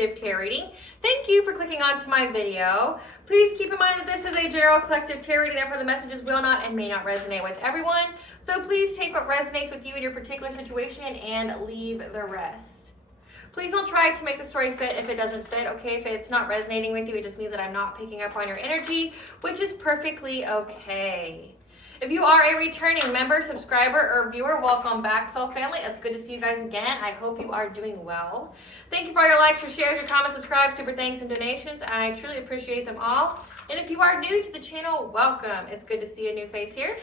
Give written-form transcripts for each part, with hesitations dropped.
collective tarot reading. Thank you for clicking onto my video. Please keep in mind that this is a general collective tarot reading, therefore the messages will not and may not resonate with everyone. So please take what resonates with you in your particular situation and leave the rest. Please don't try to make the story fit if it doesn't fit, okay? If it's not resonating with you, it just means that I'm not picking up on your energy, which is perfectly okay. If you are a returning member, subscriber, or viewer, welcome back, Soul Family. It's good to see you guys again. I hope you are doing well. Thank you for your likes, your shares, your comments, subscribes, super thanks, and donations. I truly appreciate them all. And if you are new to the channel, welcome. It's good to see a new face here.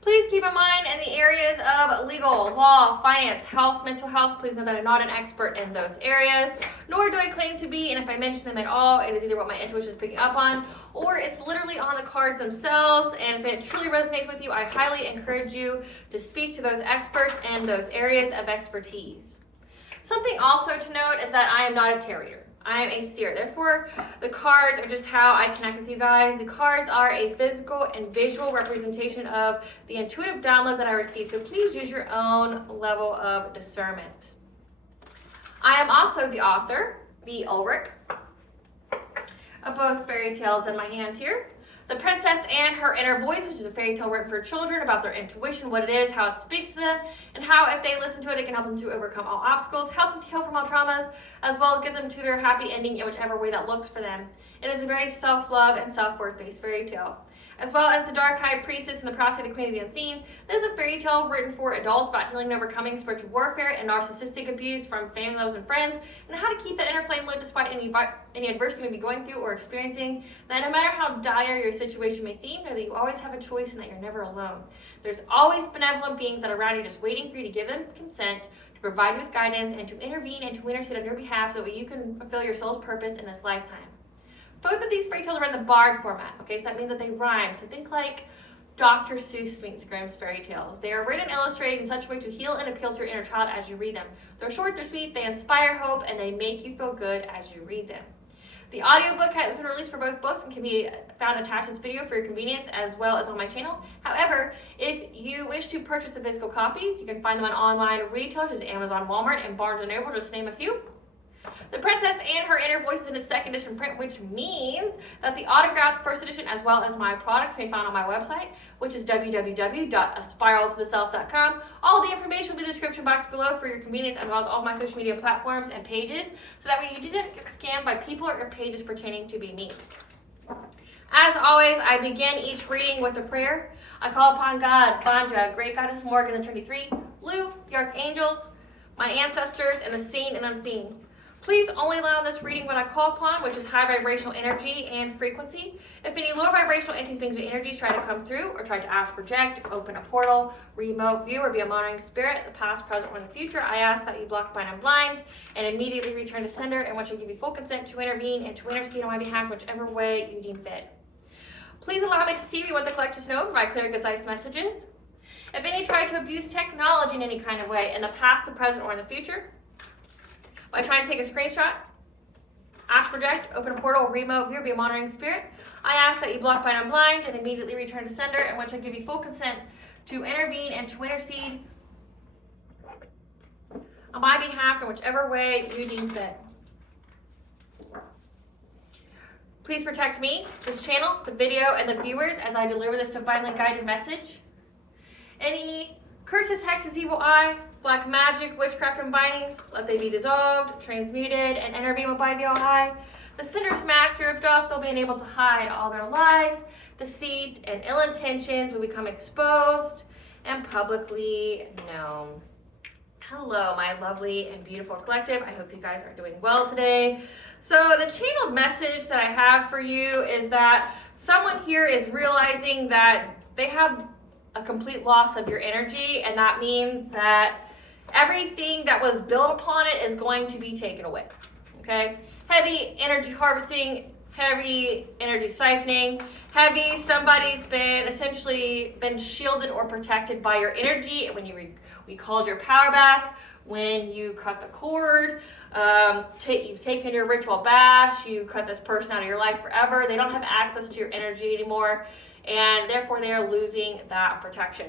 Please keep in mind in the areas of legal, law, finance, health, mental health, please know that I'm not an expert in those areas, nor do I claim to be, and if I mention them at all, it is either what my intuition is picking up on, or it's literally on the cards themselves, and if it truly resonates with you, I highly encourage you to speak to those experts in those areas of expertise. Something also to note is that I am not a tarot reader. I am a seer. Therefore, the cards are just how I connect with you guys. The cards are a physical and visual representation of the intuitive downloads that I receive. So please use your own level of discernment. I am also the author, B. Ulrich, of both fairy tales in my hand here. The Princess and Her Inner Voice, which is a fairy tale written for children about their intuition, what it is, how it speaks to them, and how if they listen to it, it can help them to overcome all obstacles, help them to heal from all traumas, as well as get them to their happy ending in whichever way that looks for them. It is a very self-love and self-worth based fairy tale. As well as The Dark High Priestess and The Prophecy of the Queen of the Unseen. This is a fairy tale written for adults about healing and overcoming spiritual warfare and narcissistic abuse from family, lovers, and friends, and how to keep that inner flame lit despite any adversity you may be going through or experiencing. That no matter how dire your situation may seem, know that you always have a choice and that you're never alone. There's always benevolent beings that are around you just waiting for you to give them consent, to provide you with guidance, and to intervene and to intercede on your behalf so that you can fulfill your soul's purpose in this lifetime. Both of these fairy tales are in the bard format, okay? So that means that they rhyme. So think like Dr. Seuss meets Grimm's fairy tales. They are written and illustrated in such a way to heal and appeal to your inner child as you read them. They're short, they're sweet, they inspire hope, and they make you feel good as you read them. The audiobook has been released for both books and can be found attached to this video for your convenience as well as on my channel. However, if you wish to purchase the physical copies, you can find them on online retailers such as Amazon, Walmart, and Barnes & Noble, just to name a few. The Princess and Her Inner Voice is in its second edition print, which means that the autographed first edition as well as my products can be found on my website, which is www.aspiraltotheself.com. All the information will be in the description box below for your convenience, as well as all my social media platforms and pages, so that way you didn't get scammed by people or pages pertaining to be me. As always, I begin each reading with a prayer. I call upon God, Banja, Great Goddess Morgan, the Trinity Three, Lu, the Archangels, my ancestors, and the seen and unseen. Please only allow this reading what I call upon, which is high vibrational energy and frequency. If any low vibrational entities, beings, or energies try to come through or try to ask, project, open a portal, remote view, or be a monitoring spirit, the past, present, or in the future, I ask that you block, bind, and blind, and immediately return to sender, and once you give you full consent to intervene and to intercede on my behalf, whichever way you deem fit. Please allow me to see what the collectors know, provide clear, concise messages. If any try to abuse technology in any kind of way, in the past, the present, or in the future, by trying to take a screenshot, ask, project, open a portal, remote view, be a monitoring spirit, I ask that you block, bind, and blind, and immediately return to sender, and once I give you full consent to intervene and to intercede on my behalf in whichever way you deem fit. Please protect me, this channel, the video, and the viewers as I deliver this divinely guided message. Any curses, hexes, evil eye, black magic, witchcraft, and bindings, let they be dissolved, transmuted, and intervened by the All-High. The sinner's mask ripped off, they'll be unable to hide all their lies, deceit, and ill intentions will become exposed and publicly known. Hello, my lovely and beautiful collective. I hope you guys are doing well today. So the channeled message that I have for you is that someone here is realizing that they have a complete loss of your energy, and that means that everything that was built upon it is going to be taken away, okay? Heavy energy harvesting, heavy energy siphoning, heavy, somebody's been essentially been shielded or protected by your energy when we called your power back, when you cut the cord, you've taken your ritual bash, you cut this person out of your life forever. They don't have access to your energy anymore, and therefore they are losing that protection.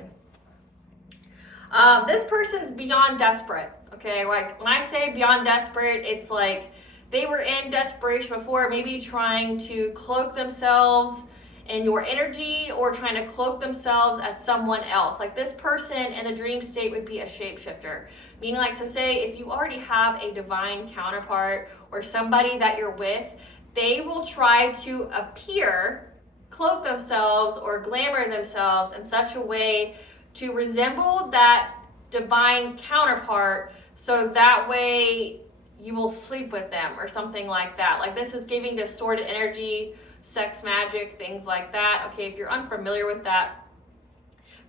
This person's beyond desperate. okay? Like when I say beyond desperate, it's like they were in desperation before, maybe trying to cloak themselves in your energy or trying to cloak themselves as someone else. Like this person in the dream state would be a shapeshifter. Meaning like, so say if you already have a divine counterpart or somebody that you're with, they will try to appear, cloak themselves or glamour themselves in such a way to resemble that divine counterpart, so that way you will sleep with them or something like that. Like this is giving distorted energy, sex magic, things like that. Okay, if you're unfamiliar with that,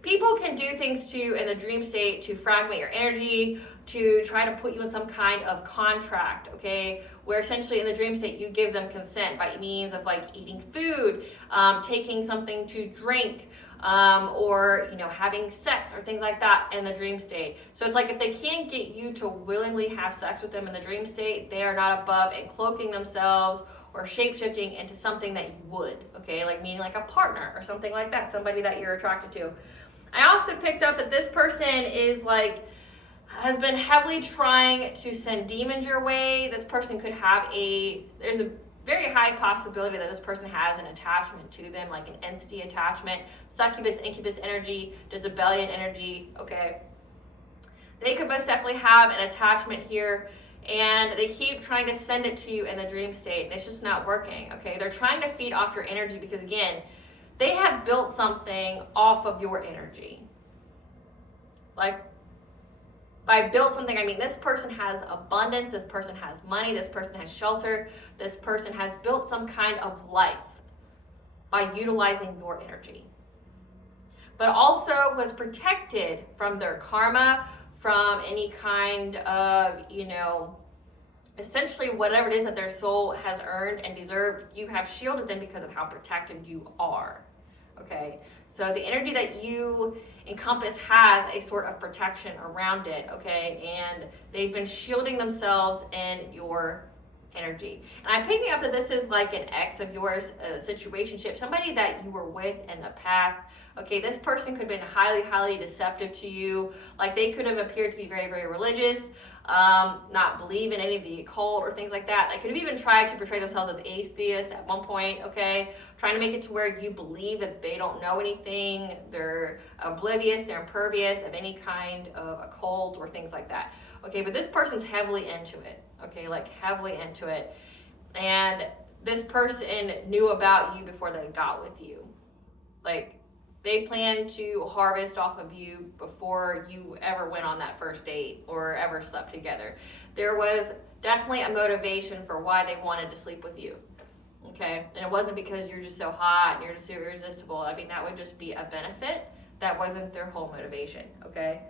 people can do things to you in the dream state to fragment your energy, to try to put you in some kind of contract, okay, where essentially in the dream state you give them consent by means of like eating food, taking something to drink, or having sex or things like that in the dream state. So it's like if they can't get you to willingly have sex with them in the dream state, they are not above and cloaking themselves or shapeshifting into something that you would, okay, like meaning like a partner or something like that, somebody that you're attracted to. I also picked up that this person is has been heavily trying to send demons your way. This person could have there's a very high possibility that this person has an attachment to them, like an entity attachment, succubus, incubus energy, Jezebelian energy, okay? They could most definitely have an attachment here, and they keep trying to send it to you in the dream state, and it's just not working, okay? They're trying to feed off your energy because, again, they have built something off of your energy. Like, by built something, I mean this person has abundance, this person has money, this person has shelter, this person has built some kind of life by utilizing your energy. But also was protected from their karma, from any kind of, essentially whatever it is that their soul has earned and deserved. You have shielded them because of how protected you are, okay? So the energy that you encompass has a sort of protection around it, okay? And they've been shielding themselves in your energy. And I'm picking up that this is like an ex of yours, a situationship, somebody that you were with in the past. Okay, this person could have been highly, highly deceptive to you. Like they could have appeared to be very, very religious, not believe in any of the occult or things like that. They could have even tried to portray themselves as atheists at one point, okay? Trying to make it to where you believe that they don't know anything, they're oblivious, they're impervious of any kind of occult or things like that. Okay, but this person's heavily into it, okay, like heavily into it. And this person knew about you before they got with you. Like, they plan to harvest off of you before you ever went on that first date or ever slept together. There was definitely a motivation for why they wanted to sleep with you, okay? And it wasn't because you're just so hot and you're just so irresistible. I mean, that would just be a benefit. That wasn't their whole motivation, okay?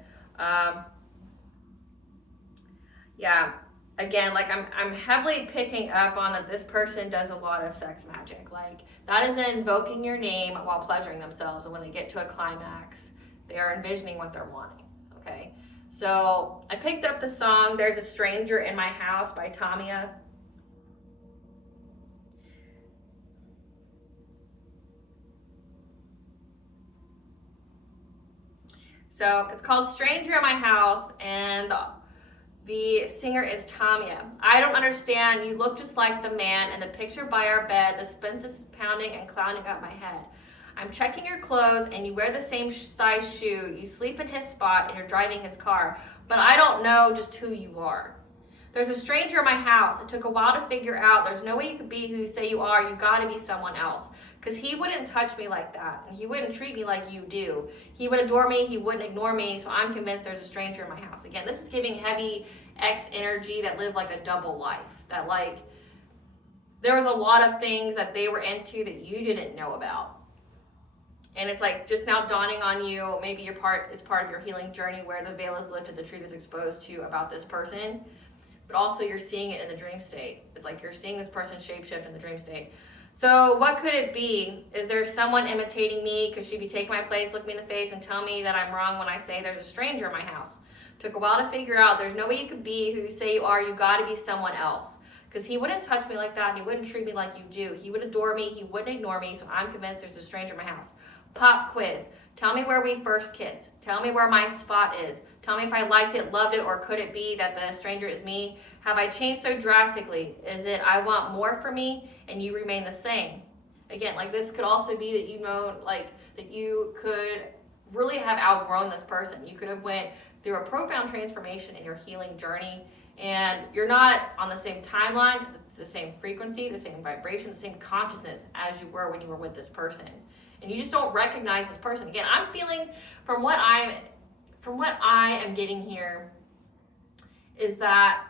Yeah, again, like I'm heavily picking up on that this person does a lot of sex magic. Like that is invoking your name while pleasuring themselves, and when they get to a climax, they are envisioning what they're wanting, okay? So I picked up the song There's a Stranger in My House by Tamia. So it's called Stranger in My House, and the singer is Tamia. I don't understand. You look just like the man in the picture by our bed. The suspense is pounding and clouding up my head. I'm checking your clothes and you wear the same size shoe. You sleep in his spot and you're driving his car. But I don't know just who you are. There's a stranger in my house. It took a while to figure out. There's no way you could be who you say you are. You gotta be someone else. Because he wouldn't touch me like that. And he wouldn't treat me like you do. He would adore me. He wouldn't ignore me. So I'm convinced there's a stranger in my house. Again, this is giving heavy ex energy that lived like a double life. That like, there was a lot of things that they were into that you didn't know about. And it's like just now dawning on you, maybe it's part of your healing journey where the veil is lifted, the truth is exposed to you about this person. But also you're seeing it in the dream state. It's like you're seeing this person shapeshift in the dream state. So what could it be? Is there someone imitating me? Could she be taking my place, look me in the face, and tell me that I'm wrong when I say there's a stranger in my house? Took a while to figure out. There's no way you could be who you say you are. You got to be someone else. Because he wouldn't touch me like that. He wouldn't treat me like you do. He would adore me. He wouldn't ignore me. So I'm convinced there's a stranger in my house. Pop quiz. Tell me where we first kissed. Tell me where my spot is. Tell me if I liked it, loved it, or could it be that the stranger is me? Have I changed so drastically? Is it I want more for me and you remain the same? Again, like this could also be that you know, like that you could really have outgrown this person. You could have went through a profound transformation in your healing journey, and you're not on the same timeline, the same frequency, the same vibration, the same consciousness as you were when you were with this person. And you just don't recognize this person. Again, I'm feeling from what I am getting here is that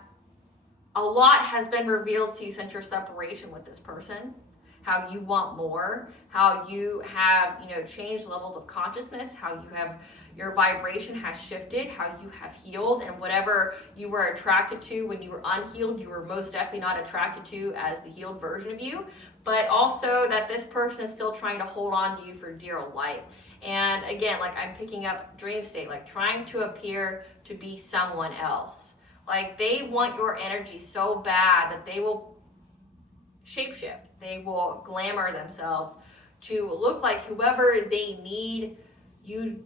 a lot has been revealed to you since your separation with this person. How you want more, how you have, changed levels of consciousness, how you have, your vibration has shifted, how you have healed, and whatever you were attracted to when you were unhealed, you were most definitely not attracted to as the healed version of you, but also that this person is still trying to hold on to you for dear life. And again, like I'm picking up dream state, like trying to appear to be someone else. Like they want your energy so bad that they will shapeshift. They will glamour themselves to look like whoever they need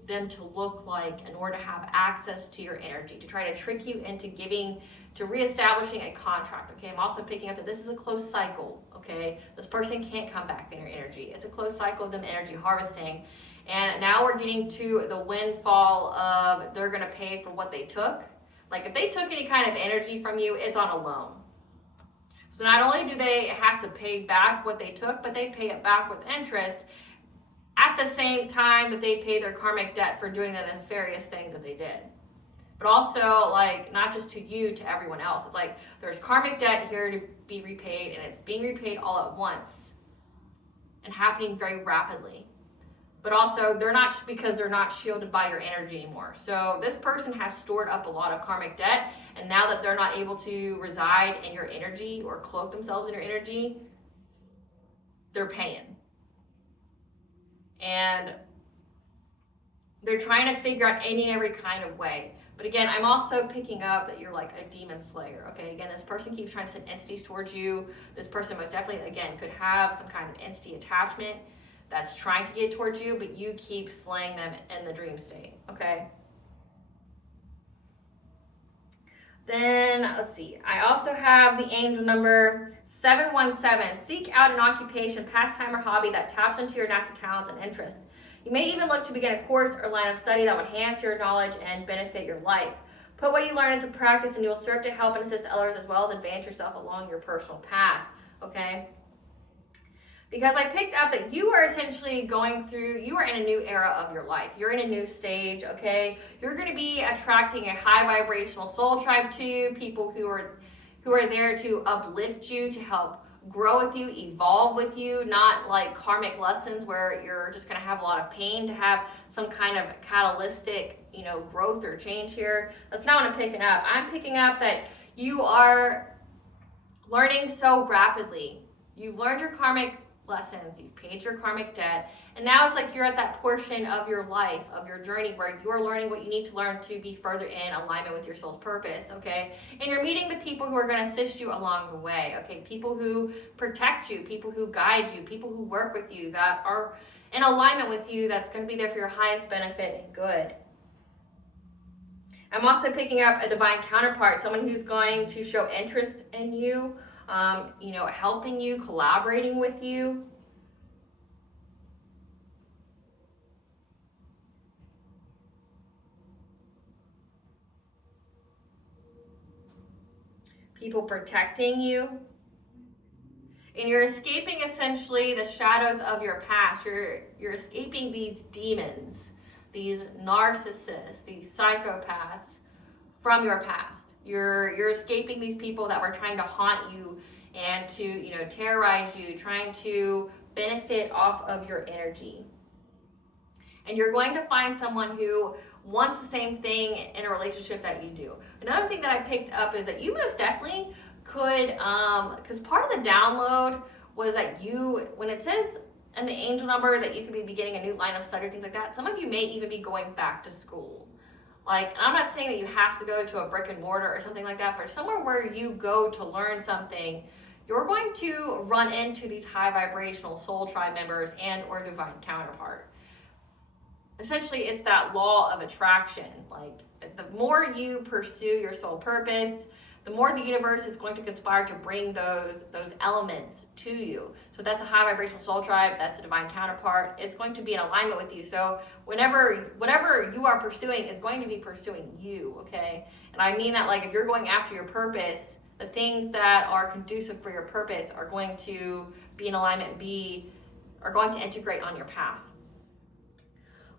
them to look like in order to have access to your energy, to try to trick you into reestablishing a contract. Okay, I'm also picking up that this is a close cycle. Okay, this person can't come back in your energy. It's a close cycle of them energy harvesting. And now we're getting to the windfall of they're going to pay for what they took. Like if they took any kind of energy from you, it's on a loan. So not only do they have to pay back what they took, but they pay it back with interest at the same time that they pay their karmic debt for doing the nefarious things that they did. But also, like, not just to you, to everyone else. It's like there's karmic debt here to be repaid, and it's being repaid all at once and happening very rapidly. But also, because they're not shielded by your energy anymore. So this person has stored up a lot of karmic debt, and now that they're not able to reside in your energy or cloak themselves in your energy, they're paying. And they're trying to figure out any and every kind of way. But again, I'm also picking up that you're like a demon slayer, okay? Again, this person keeps trying to send entities towards you. This person most definitely, again, could have some kind of entity attachment that's trying to get towards you, but you keep slaying them in the dream state, okay? Then, let's see. I also have the angel number 717. Seek out an occupation, pastime, or hobby that taps into your natural talents and interests. You may even look to begin a course or line of study that would enhance your knowledge and benefit your life. Put what you learn into practice and you will serve to help and assist others as well as advance yourself along your personal path, okay? Because I picked up that you are essentially you are in a new era of your life. You're in a new stage, okay? You're going to be attracting a high vibrational soul tribe to you, people who are there to uplift you, to help grow with you, evolve with you, not like karmic lessons where you're just going to have a lot of pain, to have some kind of catalytic, growth or change here. That's not what I'm picking up. I'm picking up that you are learning so rapidly. You've learned your karmic lessons, you've paid your karmic debt, and now it's like you're at that portion of your life, of your journey, where you're learning what you need to learn to be further in alignment with your soul's purpose, okay? And you're meeting the people who are going to assist you along the way, okay? People who protect you, people who guide you, people who work with you, that are in alignment with you, that's going to be there for your highest benefit and good. I'm also picking up a divine counterpart, someone who's going to show interest in you, helping you, collaborating with you. People protecting you. And you're escaping essentially the shadows of your past. You're escaping these demons, these narcissists, these psychopaths from your past. You're escaping these people that were trying to haunt you and to, terrorize you, trying to benefit off of your energy. And you're going to find someone who wants the same thing in a relationship that you do. Another thing that I picked up is that you most definitely could, because part of the download was that when it says in the angel number that you could be beginning a new line of study or things like that, some of you may even be going back to school. Like, I'm not saying that you have to go to a brick and mortar or something like that, but somewhere where you go to learn something, you're going to run into these high vibrational soul tribe members and or divine counterpart. essentially it's that law of attraction. Like the more you pursue your soul purpose, the more the universe is going to conspire to bring those elements to you. So that's a high vibrational soul tribe, that's a divine counterpart. It's going to be in alignment with you. So whatever you are pursuing is going to be pursuing you, okay? And I mean that, like, if you're going after your purpose, the things that are conducive for your purpose are going to be in alignment, are going to integrate on your path.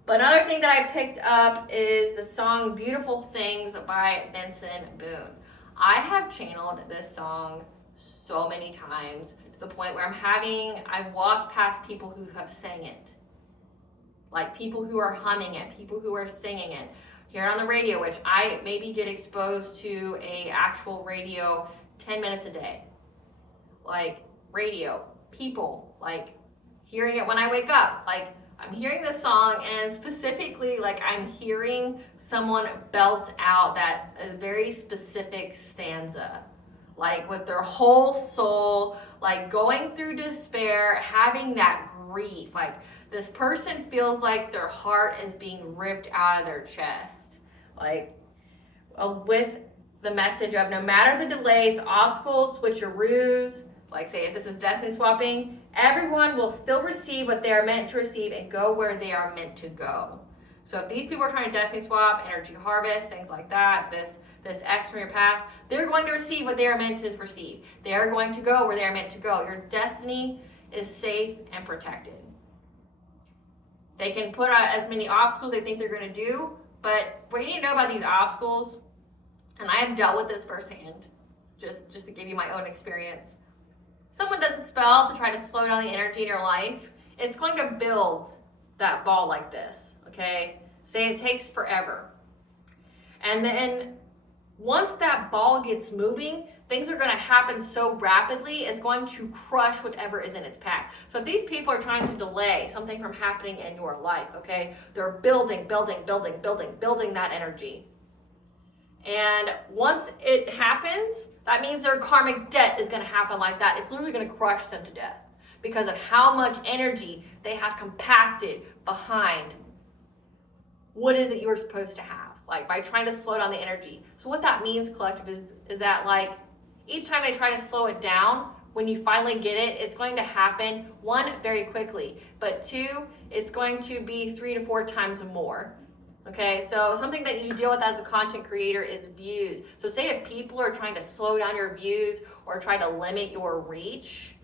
But another thing that I picked up is the song Beautiful Things by Benson Boone. I have channeled this song so many times to the point where I've walked past people who have sang it. Like people who are humming it, people who are singing it. Hear it on the radio, which I maybe get exposed to a actual radio 10 minutes a day. Like radio, people, like hearing it when I wake up. Like I'm hearing this song, and specifically, like I'm hearing someone belt out that a very specific stanza, like with their whole soul, like going through despair, having that grief. Like this person feels like their heart is being ripped out of their chest. Like with the message of no matter the delays, obstacles, switcheroos, like say if this is destiny swapping, everyone will still receive what they are meant to receive and go where they are meant to go. So if these people are trying to destiny swap, energy harvest, things like that, this X from your past, they're going to receive what they are meant to receive. They are going to go where they are meant to go. Your destiny is safe and protected. They can put out as many obstacles they think they're going to do, but what you need to know about these obstacles, and I have dealt with this firsthand, just to give you my own experience. Someone does a spell to try to slow down the energy in your life, it's going to build that ball like this, okay? Say it takes forever. And then once that ball gets moving, things are going to happen so rapidly, it's going to crush whatever is in its path. So if these people are trying to delay something from happening in your life, okay, they're building that energy. And once it happens, that means their karmic debt is going to happen like that. It's literally going to crush them to death because of how much energy they have compacted behind what is it you're supposed to have, like by trying to slow down the energy. So what that means, collective, is that like each time they try to slow it down, when you finally get it, it's going to happen, one, very quickly, but two, it's going to be 3 to 4 times more. Okay, so something that you deal with as a content creator is views. So say if people are trying to slow down your views or try to limit your reach,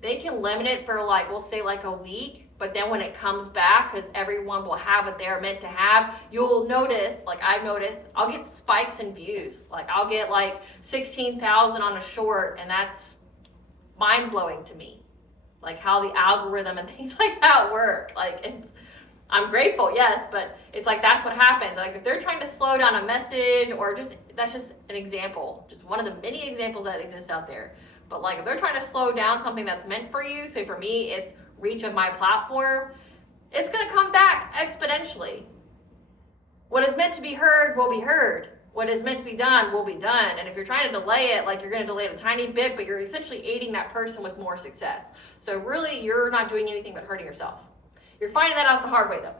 they can limit it for like, we'll say like a week, but then when it comes back, because everyone will have what they're meant to have, you'll notice, like I've noticed, I'll get spikes in views. Like I'll get like 16,000 on a short, and that's mind-blowing to me. Like how the algorithm and things like that work. Like I'm grateful, yes, but it's like that's what happens. Like if they're trying to slow down a message, or that's just an example, just one of the many examples that exist out there. But like if they're trying to slow down something that's meant for you, say for me, it's reach of my platform, it's gonna come back exponentially. What is meant to be heard will be heard. What is meant to be done will be done. And if you're trying to delay it, like you're gonna delay it a tiny bit, but you're essentially aiding that person with more success. So really, you're not doing anything but hurting yourself. You're finding that out the hard way though.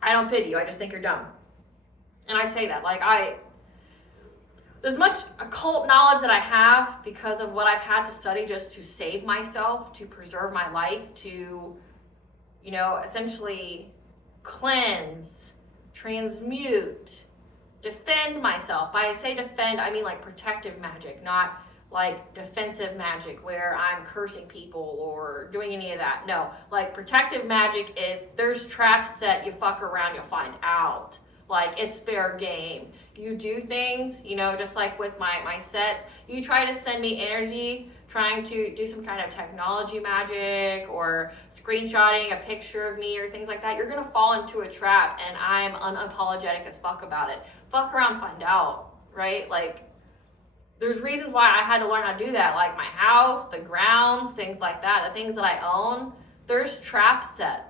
I don't pity you, I just think you're dumb. And I say that, like there's much occult knowledge that I have because of what I've had to study just to save myself, to preserve my life, to, essentially cleanse, transmute, defend myself. By I say defend, I mean like protective magic, not like defensive magic where I'm cursing people or doing any of that. No, like protective magic is there's traps set, you fuck around, you'll find out. Like it's fair game. You do things, just like with my sets, you try to send me energy trying to do some kind of technology magic or screenshotting a picture of me or things like that, you're gonna fall into a trap, and I'm unapologetic as fuck about it. Fuck around, find out, right? Like there's reasons why I had to learn how to do that, like my house, the grounds, things like that, the things that I own, there's traps set.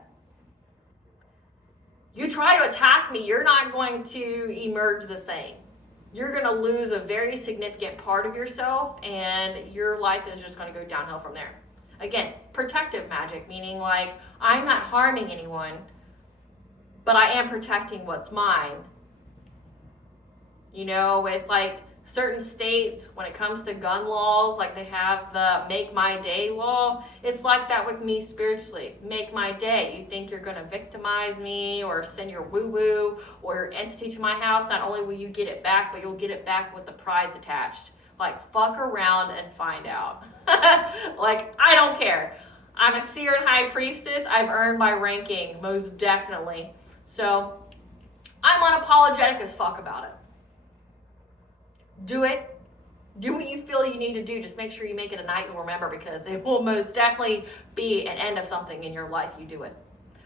You try to attack me, you're not going to emerge the same. You're going to lose a very significant part of yourself, and your life is just going to go downhill from there. Again, protective magic, meaning like I'm not harming anyone, but I am protecting what's mine. You know, with like certain states, when it comes to gun laws, like they have the Make My Day law, it's like that with me spiritually. Make my day. You think you're going to victimize me or send your woo-woo or your entity to my house, not only will you get it back, but you'll get it back with the prize attached. Like, fuck around and find out. Like, I don't care. I'm a seer and high priestess. I've earned my ranking, most definitely. So, I'm unapologetic as fuck about it. Do it. Do what you feel you need to do. Just make sure you make it a night you'll remember, because it will most definitely be an end of something in your life. You do it.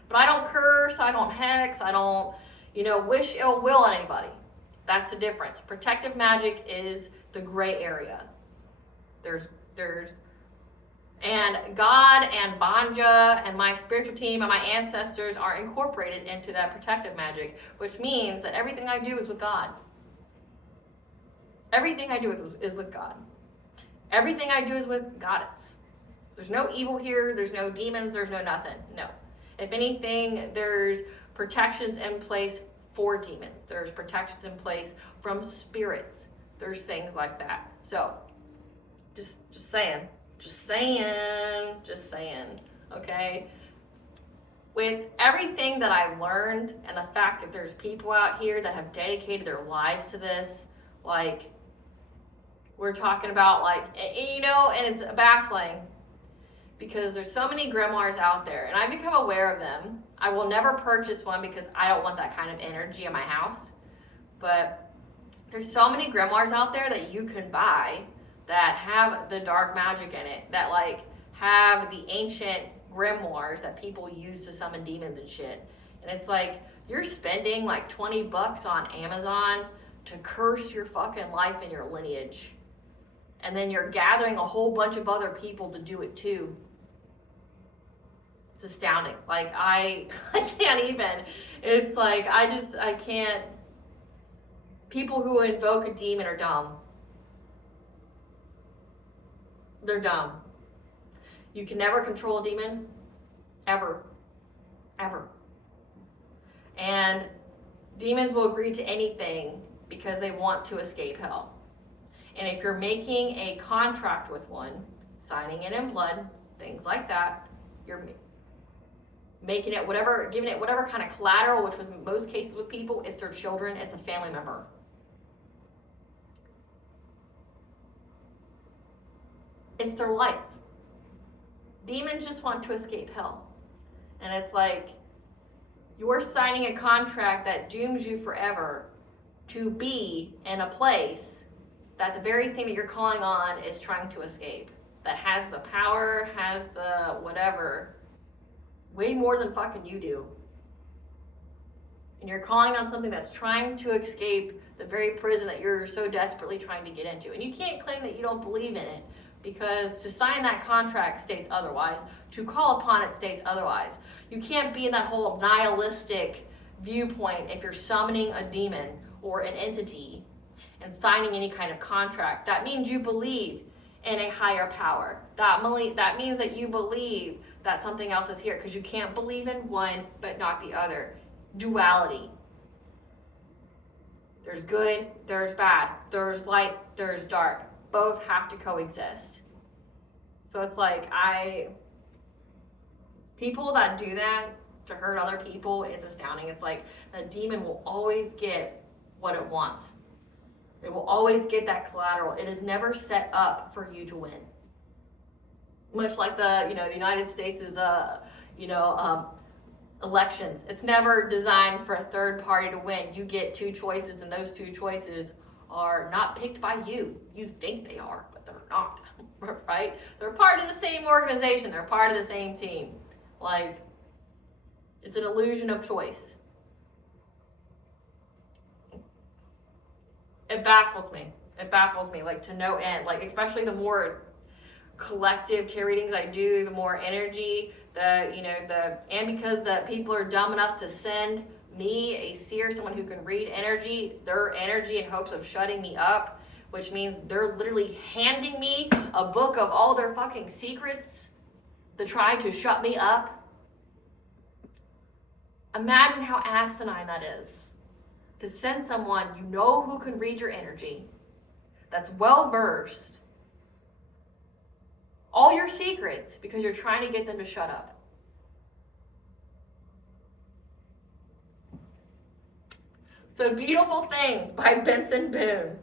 But I don't curse. I don't hex. I don't, wish ill will on anybody. That's the difference. Protective magic is the gray area. And God and Banja and my spiritual team and my ancestors are incorporated into that protective magic, which means that everything I do is with God. Everything I do is with God. Everything I do is with Goddess. There's no evil here. There's no demons. There's no nothing. No. If anything, there's protections in place for demons. There's protections in place from spirits. There's things like that. So, just saying. Just saying. Okay? With everything that I've learned and the fact that there's people out here that have dedicated their lives to this, like, we're talking about, like, and it's baffling because there's so many grimoires out there, and I've become aware of them. I will never purchase one because I don't want that kind of energy in my house, but there's so many grimoires out there that you can buy that have the dark magic in it, that, like, have the ancient grimoires that people use to summon demons and shit. And it's like, you're spending like $20 on Amazon to curse your fucking life and your lineage. And then you're gathering a whole bunch of other people to do it too. It's astounding. Like, I can't even. It's like, I can't. People who invoke a demon are dumb. They're dumb. You can never control a demon. Ever. Ever. And demons will agree to anything because they want to escape hell. And if you're making a contract with one, signing it in blood, things like that, you're making it whatever, giving it whatever kind of collateral, which with most cases with people, it's their children, it's a family member. It's their life. Demons just want to escape hell. And it's like, you're signing a contract that dooms you forever to be in a place that the very thing that you're calling on is trying to escape. That has the power, has the whatever, way more than fucking you do. And you're calling on something that's trying to escape the very prison that you're so desperately trying to get into. And you can't claim that you don't believe in it, because to sign that contract states otherwise. To call upon it states otherwise. You can't be in that whole nihilistic viewpoint if you're summoning a demon or an entity and signing any kind of contract. That means you believe in a higher power. That means that you believe that something else is here, because you can't believe in one but not the other. Duality. There's good, there's bad. There's light, there's dark. Both have to coexist. So it's like, people that do that to hurt other people, it's astounding. It's like, a demon will always get what it wants. It will always get that collateral. It is never set up for you to win. Much like the United States is, elections. It's never designed for a third party to win. You get two choices, and those two choices are not picked by you. You think they are, but they're not, right? They're part of the same organization. They're part of the same team. Like, it's an illusion of choice. It baffles me. It baffles me, like, to no end. Like, especially the more collective tarot readings I do, the more energy, and because the people are dumb enough to send me, a seer, someone who can read energy, their energy in hopes of shutting me up, which means they're literally handing me a book of all their fucking secrets to try to shut me up. Imagine how asinine that is. To send someone you know who can read your energy, that's well-versed, all your secrets, because you're trying to get them to shut up. So Beautiful Things by Benson Boone.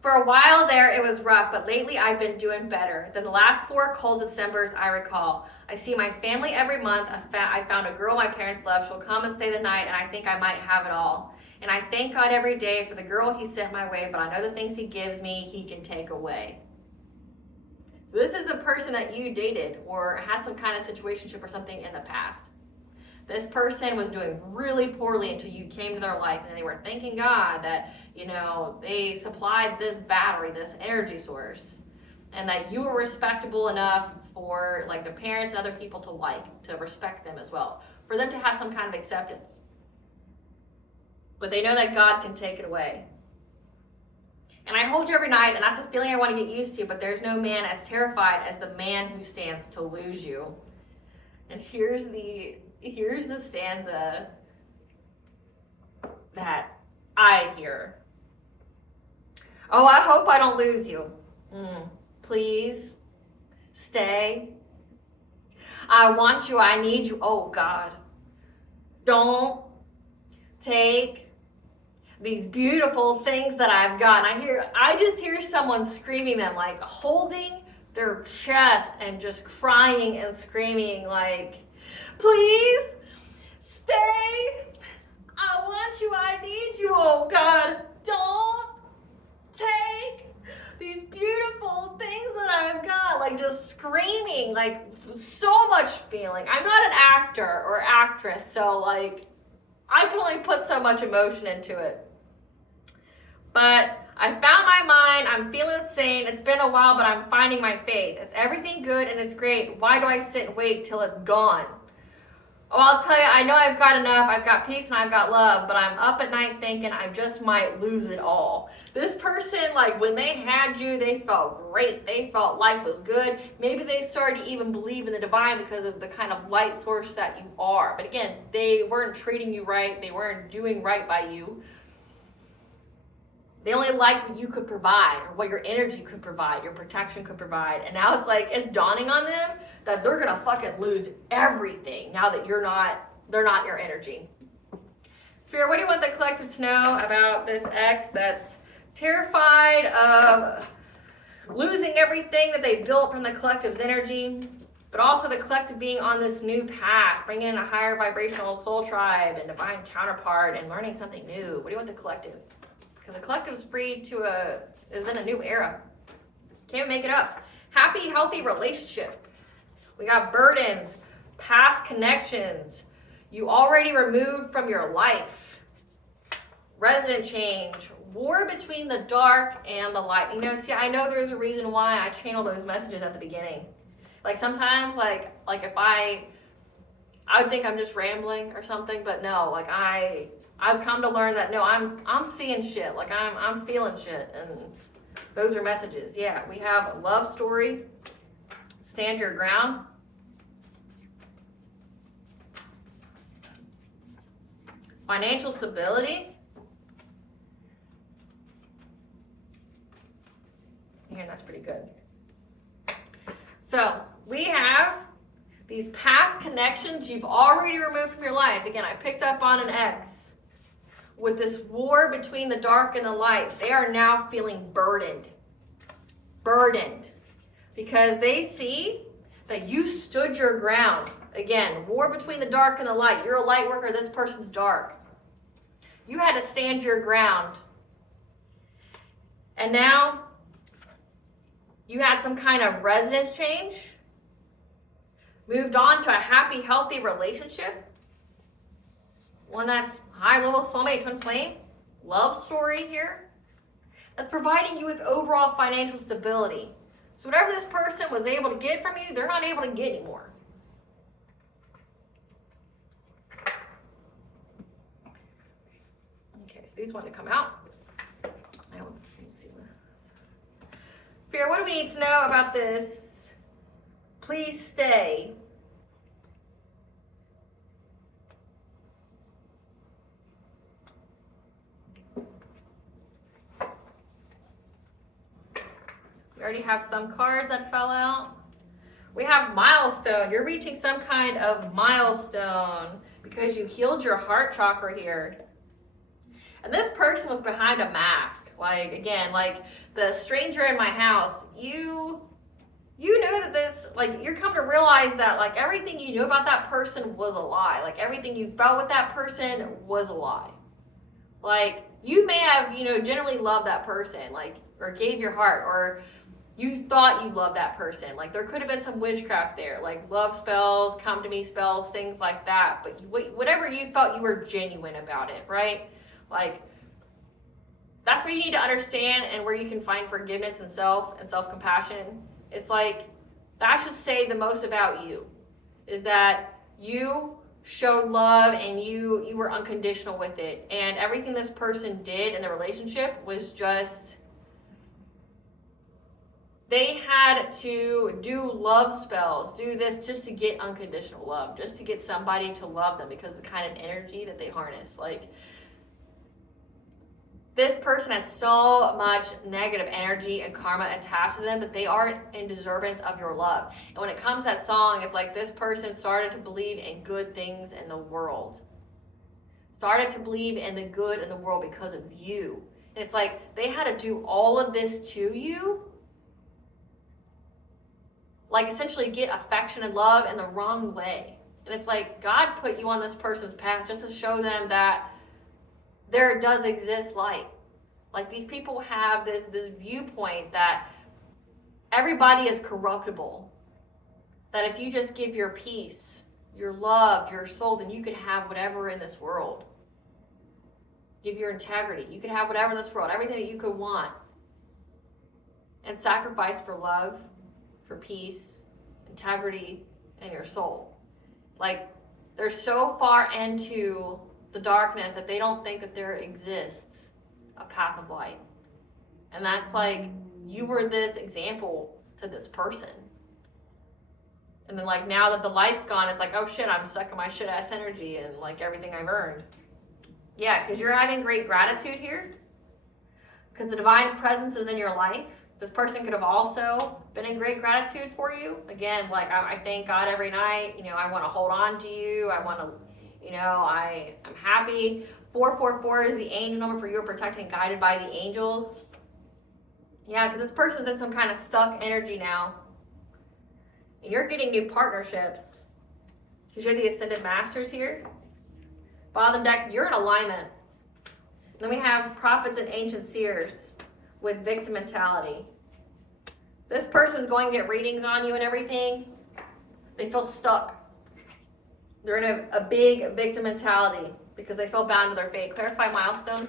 For a while there, it was rough, but lately I've been doing better than the last 4 cold Decembers I recall. I see my family every month. I found a girl my parents love. She'll come and stay the night, and I think I might have it all. And I thank God every day for the girl he sent my way, but I know the things he gives me, he can take away. So this is the person that you dated or had some kind of situationship or something in the past. This person was doing really poorly until you came to their life, and they were thanking God that, you know, they supplied this battery, this energy source, and that you were respectable enough for like the parents and other people to respect them as well, for them to have some kind of acceptance. But they know that God can take it away. And I hold you every night, and that's a feeling I want to get used to, but there's no man as terrified as the man who stands to lose you. And here's the stanza that I hear. Oh, I hope I don't lose you. Please stay. I want you, I need you. Oh God, don't take these beautiful things that I've got. And I just hear someone screaming them, like holding their chest and just crying and screaming like, please stay. I want you, I need you. Oh God, don't take these beautiful things that I've got. Like just screaming, like so much feeling. I'm not an actor or actress, so like I can only put so much emotion into it. But I found my mind, I'm feeling sane. It's been a while, but I'm finding my faith. It's everything good and it's great. Why do I sit and wait till it's gone? Oh, I'll tell you, I know I've got enough. I've got peace and I've got love, but I'm up at night thinking I just might lose it all. This person, like when they had you, they felt great. They felt life was good. Maybe they started to even believe in the divine because of the kind of light source that you are. But again, they weren't treating you right. They weren't doing right by you. They only liked what you could provide, or what your energy could provide, your protection could provide. And now it's like, it's dawning on them that they're gonna fucking lose everything now that they're not your energy. Spirit, what do you want the collective to know about this ex that's terrified of losing everything that they built from the collective's energy, but also the collective being on this new path, bringing in a higher vibrational soul tribe and divine counterpart and learning something new? What do you want the collective? Because the collective is is in a new era. Can't make it up. Happy, healthy relationship. We got burdens, past connections. You already removed from your life. Resident change. War between the dark and the light. You know, see, I know there's a reason why I channel those messages at the beginning. Like sometimes, like if I would think I'm just rambling or something, but no, like I've come to learn that no, I'm seeing shit, like I'm feeling shit, and those are messages. Yeah, we have a love story, stand your ground. Financial stability. Yeah, that's pretty good. So we have these past connections you've already removed from your life. Again, I picked up on an ex. With this war between the dark and the light, they are now feeling burdened. Burdened. Because they see that you stood your ground. Again, war between the dark and the light. You're a light worker, this person's dark. You had to stand your ground. And now, you had some kind of residence change. Moved on to a happy, healthy relationship. One that's high-level soulmate twin flame. Love story here. That's providing you with overall financial stability. So whatever this person was able to get from you, they're not able to get anymore. Okay, so these want to come out. Spirit, what do we need to know about this Please stay. We already have some cards that fell out. We have milestone. You're reaching some kind of milestone because you healed your heart chakra here. And this person was behind a mask. Like, again, like the stranger in my house, you know that this, like, you're coming to realize that, like, everything you knew about that person was a lie. Like, everything you felt with that person was a lie. Like, you may have, generally loved that person, like, or gave your heart, or you thought you loved that person. Like, there could have been some witchcraft there, like love spells, come to me spells, things like that. But whatever you felt, you were genuine about it, right? Like, that's where you need to understand and where you can find forgiveness and self-compassion. It's like, that should say the most about you, is that you showed love and you were unconditional with it. And everything this person did in the relationship was just, they had to do love spells, do this just to get unconditional love, just to get somebody to love them because of the kind of energy that they harness. Like, this person has so much negative energy and karma attached to them that they are in deservance of your love. And when it comes to that song, it's like this person started to believe in good things in the world. Started to believe in the good in the world because of you. And it's like they had to do all of this to you. Like, essentially get affection and love in the wrong way. And it's like God put you on this person's path just to show them that there does exist light. Like, these people have this viewpoint that everybody is corruptible. That if you just give your peace, your love, your soul, then you could have whatever in this world. Give your integrity. You could have whatever in this world, everything that you could want. And sacrifice for love, for peace, integrity, and your soul. Like, they're so far into the darkness that they don't think that there exists a path of light. And that's like, you were this example to this person. And then, like, now that the light's gone, it's like, oh shit, I'm stuck in my shit ass energy and like everything I've earned. Yeah, because you're having great gratitude here. Because the divine presence is in your life. This person could have also been in great gratitude for you. Again, like, I thank God every night. I want to hold on to you. I want to, I'm happy. 444 is the angel number for you are protected and guided by the angels. Yeah, because this person's in some kind of stuck energy now. And you're getting new partnerships. Because you're the Ascended Masters here. Bottom deck, you're in alignment. Then we have Prophets and Ancient Seers with victim mentality. This person's going to get readings on you and everything. They feel stuck. They're in a big victim mentality because they feel bound to their fate. Clarify milestone.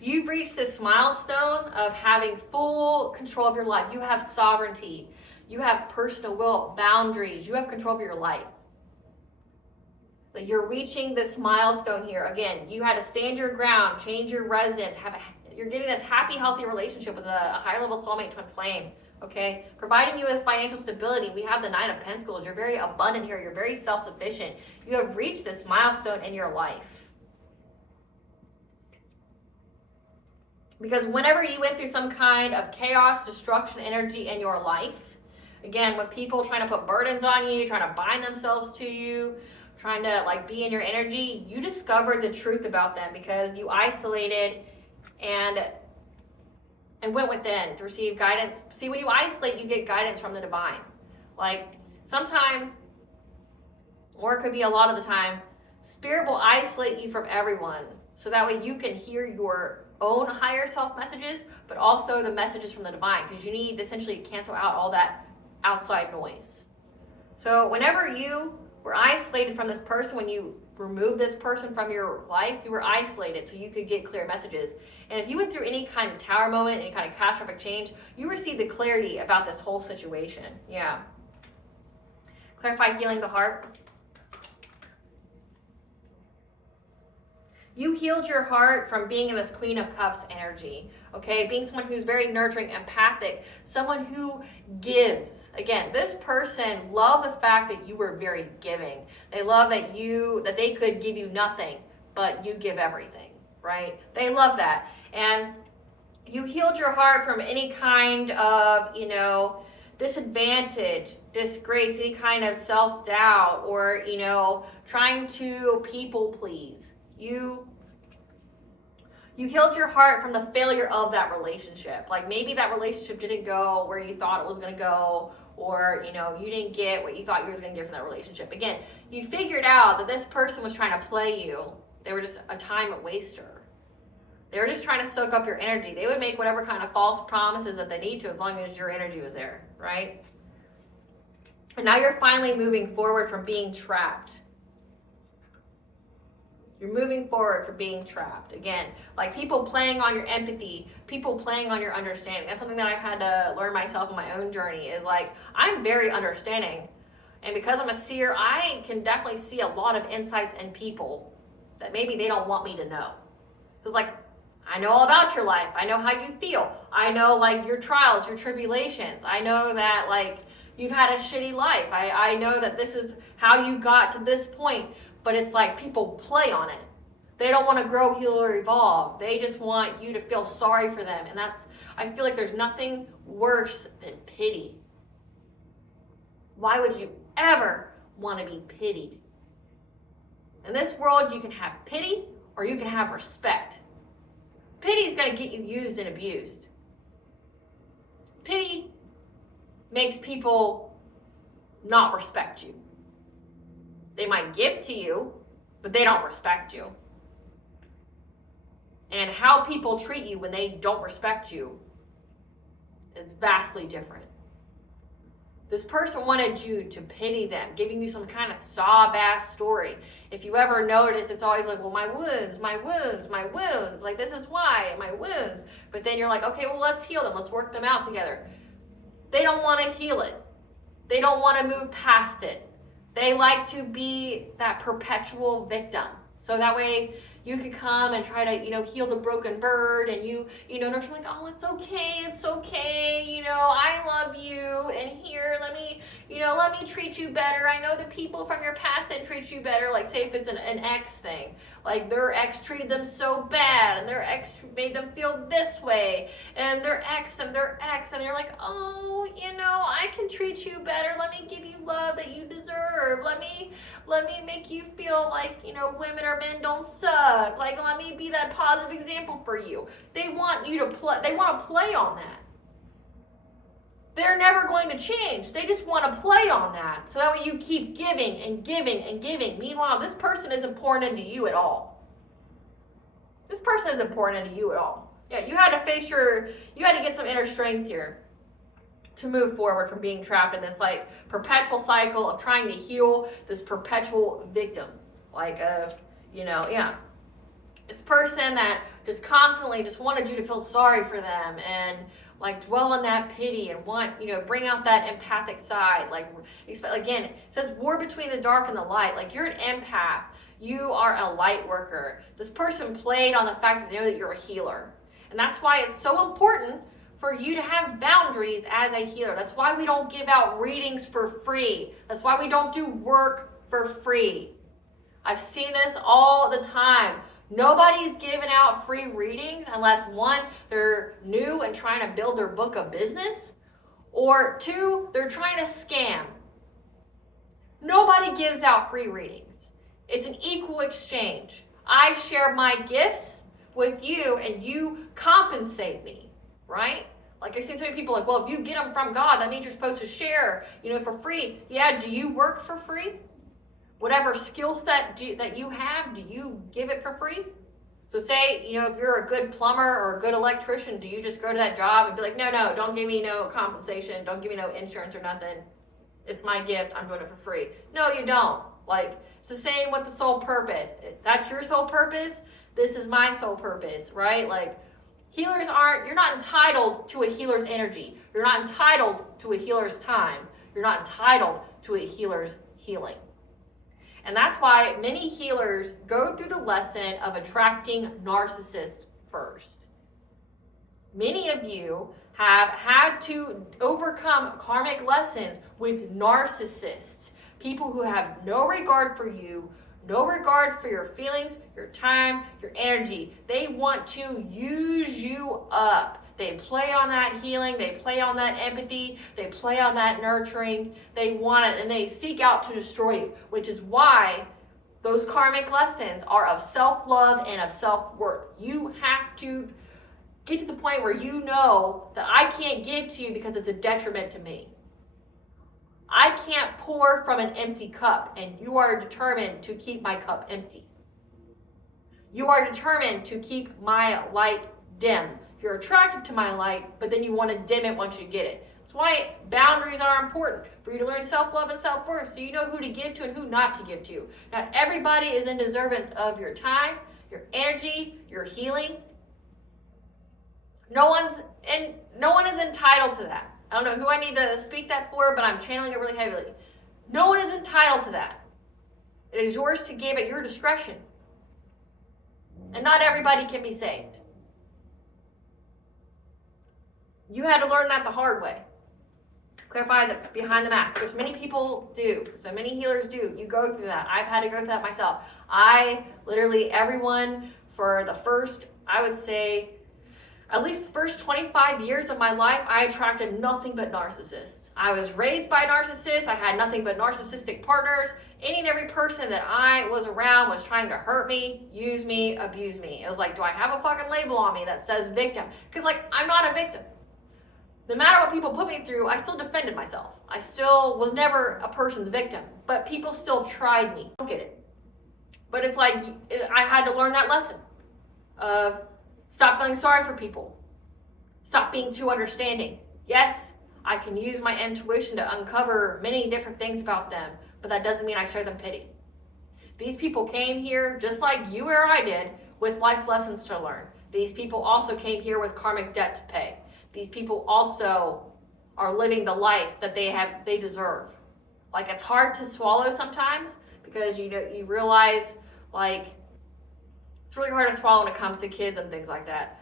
You've reached this milestone of having full control of your life. You have sovereignty. You have personal will, boundaries. You have control of your life. But you're reaching this milestone here. Again, you had to stand your ground, change your residence, you're getting this happy, healthy relationship with a higher level soulmate twin flame. Okay, providing you with financial stability. We have the Nine of Pentacles. You're very abundant here. You're very self-sufficient. You have reached this milestone in your life. Because whenever you went through some kind of chaos, destruction, energy in your life, again, with people trying to put burdens on you, trying to bind themselves to you, trying to like be in your energy, you discovered the truth about them because you isolated and went within to receive guidance. See, when you isolate, you get guidance from the divine. Like, sometimes, or it could be a lot of the time, Spirit will isolate you from everyone. So that way you can hear your own higher self messages, but also the messages from the divine. Because you need to essentially cancel out all that outside noise. So whenever you were isolated from this person, when you remove this person from your life, you were isolated so you could get clear messages. And if you went through any kind of tower moment, any kind of catastrophic change, you received the clarity about this whole situation. Yeah. Clarify healing the heart. You healed your heart from being in this Queen of Cups energy, okay? Being someone who's very nurturing, empathic, someone who gives. Again, this person loved the fact that you were very giving. They love that they could give you nothing, but you give everything, right? They love that. And you healed your heart from any kind of, disadvantage, disgrace, any kind of self-doubt, or, trying to people please. You healed your heart from the failure of that relationship. Like maybe that relationship didn't go where you thought it was going to go, or, you didn't get what you thought you were going to get from that relationship. Again, you figured out that this person was trying to play you. They were just a time waster. They were just trying to soak up your energy. They would make whatever kind of false promises that they need to as long as your energy was there, right? And now you're finally moving forward from being trapped. You're moving forward from being trapped. Again, like people playing on your empathy, people playing on your understanding. That's something that I've had to learn myself in my own journey, is like, I'm very understanding. And because I'm a seer, I can definitely see a lot of insights in people that maybe they don't want me to know. Because like, I know all about your life. I know how you feel. I know like your trials, your tribulations. I know that like you've had a shitty life. I know that this is how you got to this point. But it's like people play on it. They don't want to grow, heal, or evolve. They just want you to feel sorry for them. And I feel like there's nothing worse than pity. Why would you ever want to be pitied? In this world, you can have pity or you can have respect. Pity is going to get you used and abused. Pity makes people not respect you. They might give to you, but they don't respect you. And how people treat you when they don't respect you is vastly different. This person wanted you to pity them, giving you some kind of sob-ass story. If you ever notice, it's always like, well, my wounds, my wounds, my wounds. Like, this is why, my wounds. But then you're like, okay, well, let's heal them. Let's work them out together. They don't want to heal it. They don't want to move past it. They like to be that perpetual victim. So that way you can come and try to, heal the broken bird, and nurse like, oh, it's okay, I love you, and here, let me treat you better. I know the people from your past that treat you better, like say if it's an ex thing, like their ex treated them so bad, and their ex made them feel this way, and their ex, and you're like, oh, I can treat you better. Let me give you love that you deserve. Let me make you feel like, women or men don't suck. Like, let me be that positive example for you. They want you to play. They want to play on that. They're never going to change. They just want to play on that. So that way you keep giving and giving and giving. Meanwhile, this person isn't pouring into you at all. This person isn't pouring into you at all. Yeah, you had to get some inner strength here to move forward from being trapped in this like perpetual cycle of trying to heal this perpetual victim. Like, this person that just constantly just wanted you to feel sorry for them and like dwell in that pity and want, bring out that empathic side. Like, again, it says war between the dark and the light. Like, you're an empath. You are a light worker. This person played on the fact that they know that you're a healer. And that's why it's so important for you to have boundaries as a healer. That's why we don't give out readings for free. That's why we don't do work for free. I've seen this all the time. Nobody's giving out free readings unless, one, they're new and trying to build their book of business, or two, they're trying to scam. Nobody gives out free readings. It's an equal exchange. I share my gifts with you and you compensate me, right? Like, I've seen so many people like, well, if you get them from God, that means you're supposed to share, for free. Yeah, do you work for free? Whatever skill set that you have, do you give it for free? So say, if you're a good plumber or a good electrician, do you just go to that job and be like, no, don't give me no compensation, don't give me no insurance or nothing. It's my gift, I'm doing it for free. No, you don't. Like, it's the same with the soul purpose. If that's your soul purpose, this is my soul purpose, right? Like, healers you're not entitled to a healer's energy. You're not entitled to a healer's time. You're not entitled to a healer's healing. And that's why many healers go through the lesson of attracting narcissists first. Many of you have had to overcome karmic lessons with narcissists, people who have no regard for you, no regard for your feelings, your time, your energy. They want to use you up. They play on that healing, they play on that empathy, they play on that nurturing. They want it, and they seek out to destroy you, which is why those karmic lessons are of self-love and of self-worth. You have to get to the point where you know that I can't give to you because it's a detriment to me. I can't pour from an empty cup, and you are determined to keep my cup empty. You are determined to keep my light dim. You're attracted to my light, but then you want to dim it once you get it. That's why boundaries are important, for you to learn self-love and self-worth, so you know who to give to and who not to give to. Not everybody is in deservance of your time, your energy, your healing. No one is entitled to that. I don't know who I need to speak that for, but I'm channeling it really heavily. No one is entitled to that. It is yours to give at your discretion. And not everybody can be saved. You had to learn that the hard way. Clarify that behind the mask, which many people do. So many healers do. You go through that. I've had to go through that myself. Everyone for the first, I would say, at least the first 25 years of my life, I attracted nothing but narcissists. I was raised by narcissists. I had nothing but narcissistic partners. Any and every person that I was around was trying to hurt me, use me, abuse me. It was like, do I have a fucking label on me that says victim? Because, I'm not a victim. No matter what people put me through, I still defended myself. I still was never a person's victim. But people still tried me. I don't get it. But it's like, I had to learn that lesson of stop feeling sorry for people. Stop being too understanding. Yes, I can use my intuition to uncover many different things about them, but that doesn't mean I show them pity. These people came here, just like you or I did, with life lessons to learn. These people also came here with karmic debt to pay. These people also are living the life that they deserve. It's hard to swallow sometimes, because you realize, it's really hard to swallow when it comes to kids and things like that,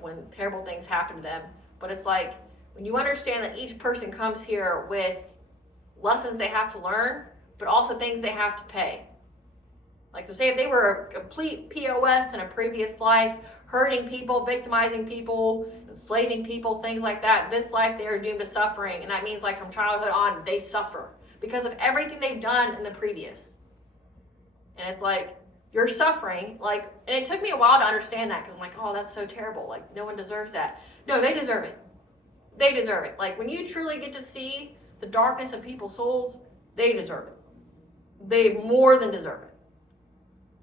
when terrible things happen to them. But it's when you understand that each person comes here with lessons they have to learn, but also things they have to pay. So say if they were a complete POS in a previous life, hurting people, victimizing people, enslaving people, things like that, this life they are doomed to suffering. And that means from childhood on, they suffer because of everything they've done in the previous. And it's you're suffering, and it took me a while to understand that, because I'm oh, that's so terrible. No one deserves that. No, they deserve it. They deserve it. When you truly get to see the darkness of people's souls, they deserve it. They more than deserve it.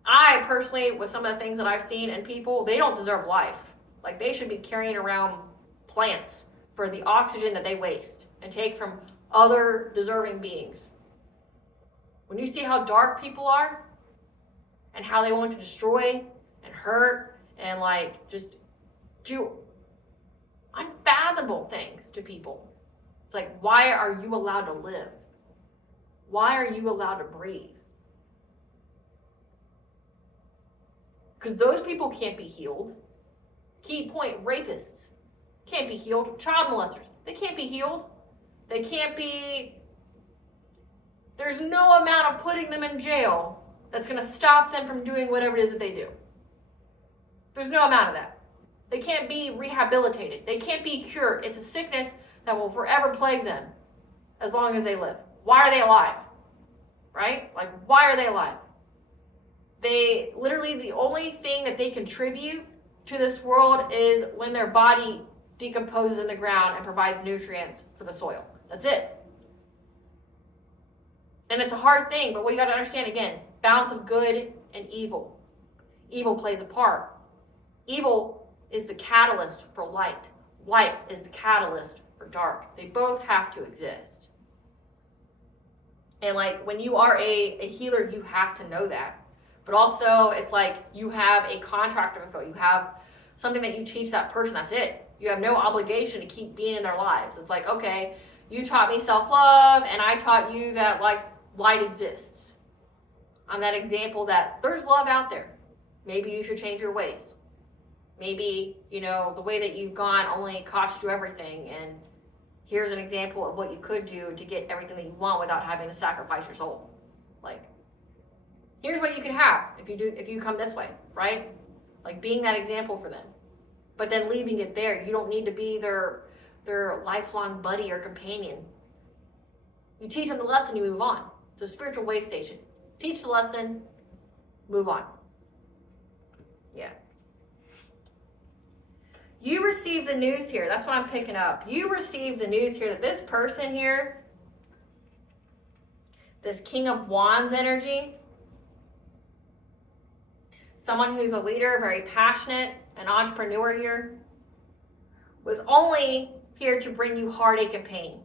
I personally, with some of the things that I've seen in people, they don't deserve life. They should be carrying around plants for the oxygen that they waste and take from other deserving beings. When you see how dark people are and how they want to destroy and hurt and just do unfathomable things to people, it's why are you allowed to live? Why are you allowed to breathe? Because those people can't be healed. Key point, rapists can't be healed. Child molesters, they can't be healed. They can't be, there's no amount of putting them in jail that's going to stop them from doing whatever it is that they do. There's no amount of that. They can't be rehabilitated. They can't be cured. It's a sickness that will forever plague them as long as they live. Why are they alive? Right? Why are they alive? They literally, the only thing that they contribute to this world is when their body decomposes in the ground and provides nutrients for the soil. That's it. And it's a hard thing, but what you got to understand, again, balance of good and evil. Evil plays a part. Evil is the catalyst for light. Light is the catalyst for dark. They both have to exist. And when you are a healer, you have to know that. But also, it's you have a contract to fulfill. You have something that you teach that person. That's it. You have no obligation to keep being in their lives. It's okay, you taught me self-love, and I taught you that light exists. I'm that example that there's love out there. Maybe you should change your ways. Maybe, you know, the way that you've gone only cost you everything, and here's an example of what you could do to get everything that you want without having to sacrifice your soul. Like, here's what you can have if you come this way, right? Like being that example for them. But then leaving it there. You don't need to be their lifelong buddy or companion. You teach them the lesson, you move on. It's a spiritual way station. Teach the lesson, move on. Yeah. You receive the news here. That's what I'm picking up. You receive the news here that this person here, this King of Wands energy, someone who's a leader, very passionate, an entrepreneur here, was only here to bring you heartache and pain.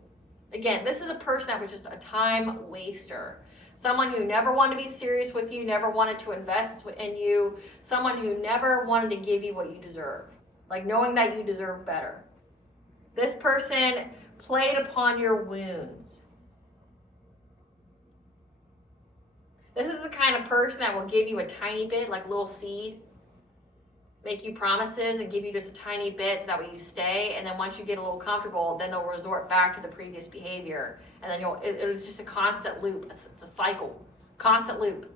Again, this is a person that was just a time waster. Someone who never wanted to be serious with you, never wanted to invest in you, someone who never wanted to give you what you deserve. Like knowing that you deserve better. This person played upon your wounds. This is the kind of person that will give you a tiny bit, like a little seed, make you promises and give you just a tiny bit so that way you stay, and then once you get a little comfortable, then they'll resort back to the previous behavior, and then it's just a constant loop. It's a cycle, constant loop.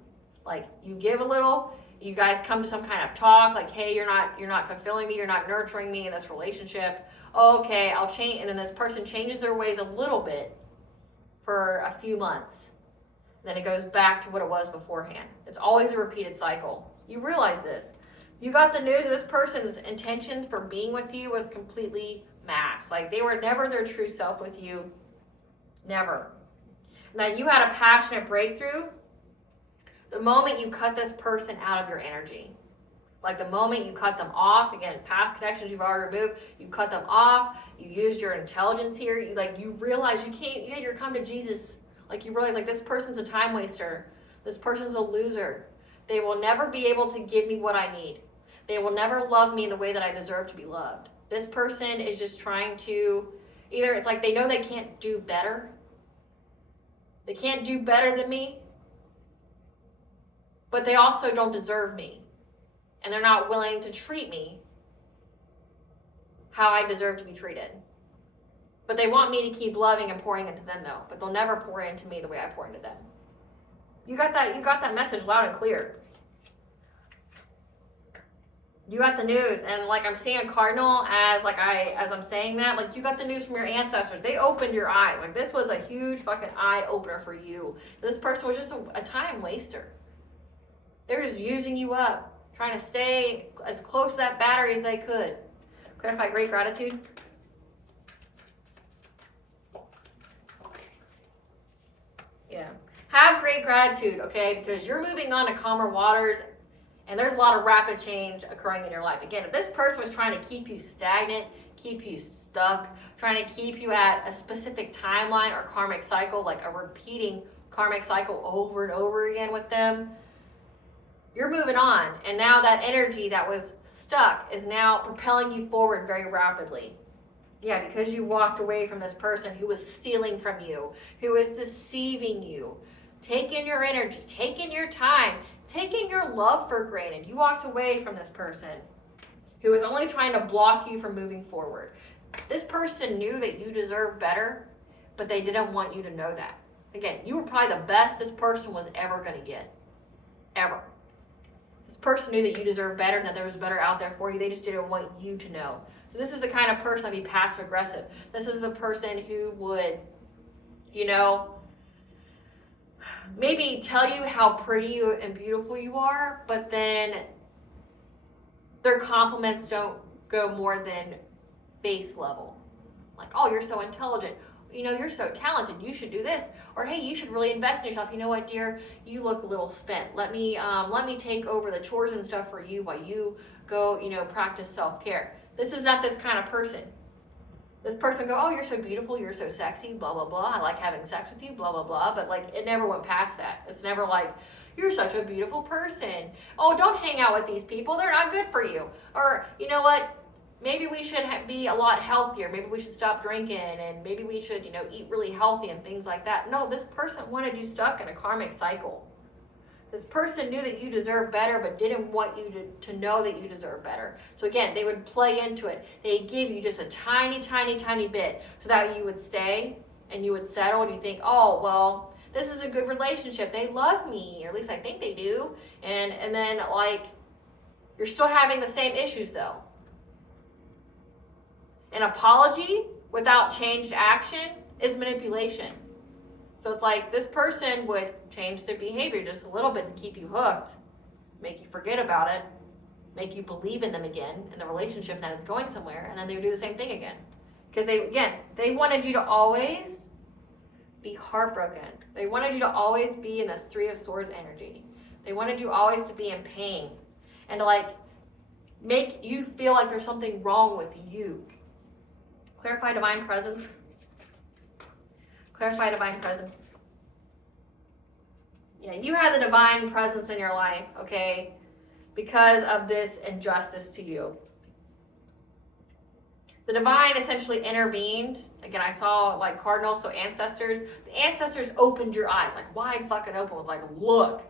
Like you give a little, you guys come to some kind of talk, like, hey, you're not fulfilling me, you're not nurturing me in this relationship. Okay, I'll change, and then this person changes their ways a little bit for a few months. Then it goes back to what it was beforehand. It's always a repeated cycle. You realize this. You got the news this person's intentions for being with you was completely masked. Like they were never their true self with you. Never. Now you had a passionate breakthrough the moment you cut this person out of your energy. Like the moment you cut them off, again, past connections you've already removed, you cut them off, you used your intelligence here, you realize you had your come to Jesus. Like you realize like this person's a time waster. This person's a loser. They will never be able to give me what I need. They will never love me in the way that I deserve to be loved. This person is just trying to, either it's like they know they can't do better. They can't do better than me. But they also don't deserve me. And they're not willing to treat me how I deserve to be treated. But they want me to keep loving and pouring into them though. But they'll never pour into me the way I pour into them. You got that message loud and clear. You got the news, and like I'm seeing a cardinal as I'm saying that, like you got the news from your ancestors. They opened your eyes. Like this was a huge fucking eye opener for you. This person was just a time waster. They're just using you up, trying to stay as close to that battery as they could. Clarify great gratitude. Yeah. Have great gratitude, okay? Because you're moving on to calmer waters, and there's a lot of rapid change occurring in your life. Again, if this person was trying to keep you stagnant, keep you stuck, trying to keep you at a specific timeline or karmic cycle, like a repeating karmic cycle over and over again with them, you're moving on. And now that energy that was stuck is now propelling you forward very rapidly. Yeah, because you walked away from this person who was stealing from you, who was deceiving you, taking your energy, taking your time, taking your love for granted. You walked away from this person who was only trying to block you from moving forward. This person knew that you deserved better, but they didn't want you to know that. Again, you were probably the best this person was ever going to get. Ever. This person knew that you deserved better and that there was better out there for you. They just didn't want you to know. So this is the kind of person that'd be passive aggressive. This is the person who would, maybe tell you how pretty and beautiful you are, but then their compliments don't go more than base level. Like, oh, you're so intelligent. You're so talented. You should do this. Or, hey, you should really invest in yourself. You know what, dear? You look a little spent. Let me take over the chores and stuff for you while you go, practice self-care. This is not this kind of person. This person go, oh, you're so beautiful, you're so sexy, blah, blah, blah. I like having sex with you, blah, blah, blah. But it never went past that. It's never like, you're such a beautiful person. Oh, don't hang out with these people. They're not good for you. Or, you know what? Maybe we should be a lot healthier. Maybe we should stop drinking, and maybe we should, eat really healthy and things like that. No, this person wanted you stuck in a karmic cycle. This person knew that you deserve better, but didn't want you to know that you deserve better. So again, they would play into it. They'd give you just a tiny, tiny, tiny bit so that you would stay and you would settle and you think, oh, well, this is a good relationship. They love me, or at least I think they do. And then, like, you're still having the same issues, though. An apology without changed action is manipulation. So it's like this person would change their behavior just a little bit to keep you hooked, make you forget about it, make you believe in them again, in the relationship that it's going somewhere, and then they would do the same thing again. Because they wanted you to always be heartbroken. They wanted you to always be in this Three of Swords energy. They wanted you always to be in pain and to like make you feel like there's something wrong with you. Clarify divine presence. Clarify divine presence. Yeah, you had the divine presence in your life, okay, because of this injustice to you. The divine essentially intervened. Again, I saw like cardinals, so ancestors. The ancestors opened your eyes, like wide fucking open. It was like, look,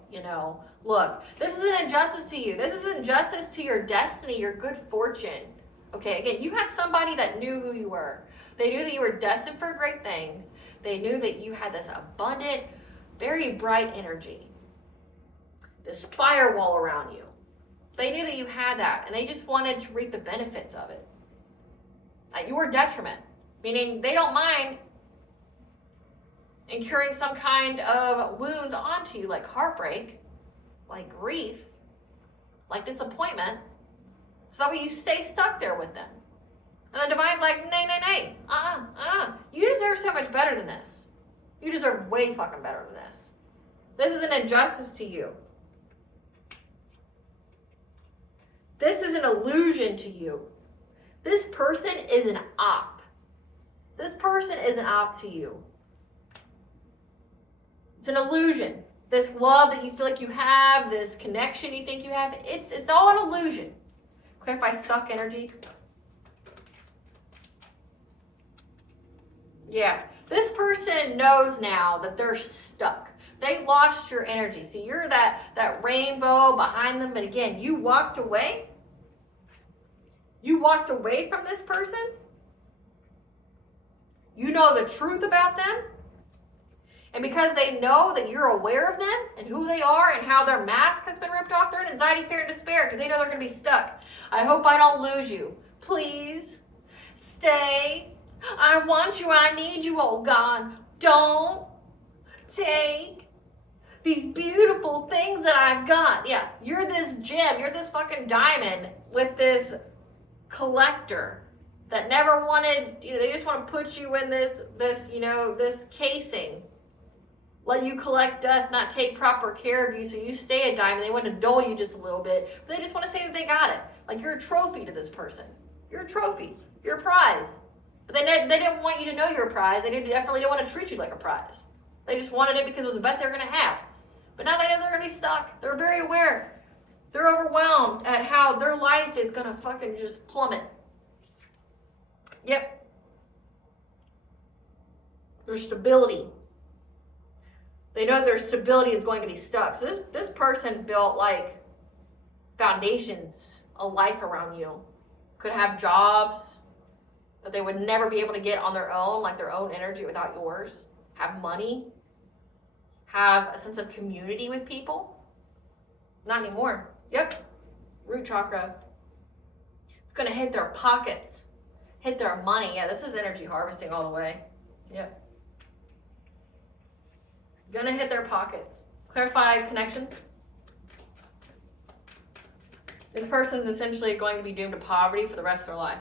look. This is an injustice to you. This is an injustice to your destiny, your good fortune. Okay, again, you had somebody that knew who you were. They knew that you were destined for great things. They knew that you had this abundant, very bright energy. This firewall around you. They knew that you had that, and they just wanted to reap the benefits of it. At your detriment, meaning they don't mind incurring some kind of wounds onto you, like heartbreak, like grief, like disappointment, so that way you stay stuck there with them. And the divine's like, nay, you deserve so much better than this. You deserve way fucking better than this. This is an injustice to you. This is an illusion to you. This person is an op. This person is an op to you. It's an illusion. This love that you feel like you have, this connection you think you have, it's all an illusion. Clarify stuck energy. Yeah, this person knows now that they're stuck. They lost your energy. See, you're that rainbow behind them, but again, you walked away. You walked away from this person. You know the truth about them. And because they know that you're aware of them and who they are and how their mask has been ripped off, they're in anxiety, fear, and despair because they know they're going to be stuck. I hope I don't lose you. Please stay. I want you. I need you, oh God. Don't take these beautiful things that I've got. Yeah, you're this gem. You're this fucking diamond with this collector that never wanted, they just want to put you in this casing, let you collect dust, not take proper care of you so you stay a diamond. They want to dull you just a little bit, but they just want to say that they got it. Like you're a trophy to this person. You're a trophy. You're a prize. But they didn't want you to know you're a prize. They definitely didn't want to treat you like a prize. They just wanted it because it was the best they were going to have. But now they know they're going to be stuck. They're very aware. They're overwhelmed at how their life is going to fucking just plummet. Yep. Their stability. They know their stability is going to be stuck. So this person built like foundations, a life around you. Could have jobs that they would never be able to get on their own, like their own energy without yours. Have money. Have a sense of community with people. Not anymore. Yep. Root chakra. It's going to hit their pockets. Hit their money. Yeah, this is energy harvesting all the way. Yep. Going to hit their pockets. Clarify connections. This person is essentially going to be doomed to poverty for the rest of their life.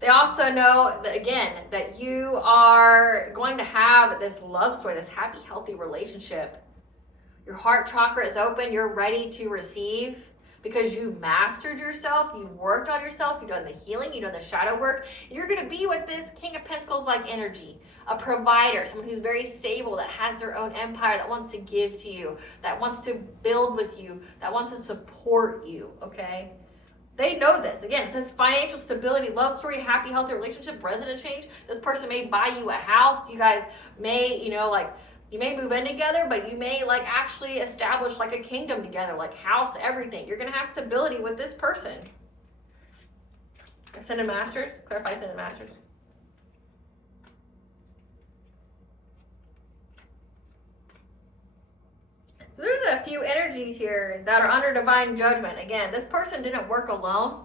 They also know that, again, that you are going to have this love story, this happy, healthy relationship. Your heart chakra is open. You're ready to receive because you've mastered yourself. You've worked on yourself. You've done the healing. You've done the shadow work. And you're going to be with this King of Pentacles-like energy, a provider, someone who's very stable, that has their own empire, that wants to give to you, that wants to build with you, that wants to support you, okay? They know this. Again, it says financial stability, love story, happy, healthy relationship, resident change. This person may buy you a house. You guys may, you know, like, you may move in together, but you may like actually establish like a kingdom together, like house, everything. You're going to have stability with this person. Ascended Masters, clarify Ascended Masters. So there's a few energies here that are under divine judgment. Again, this person didn't work alone.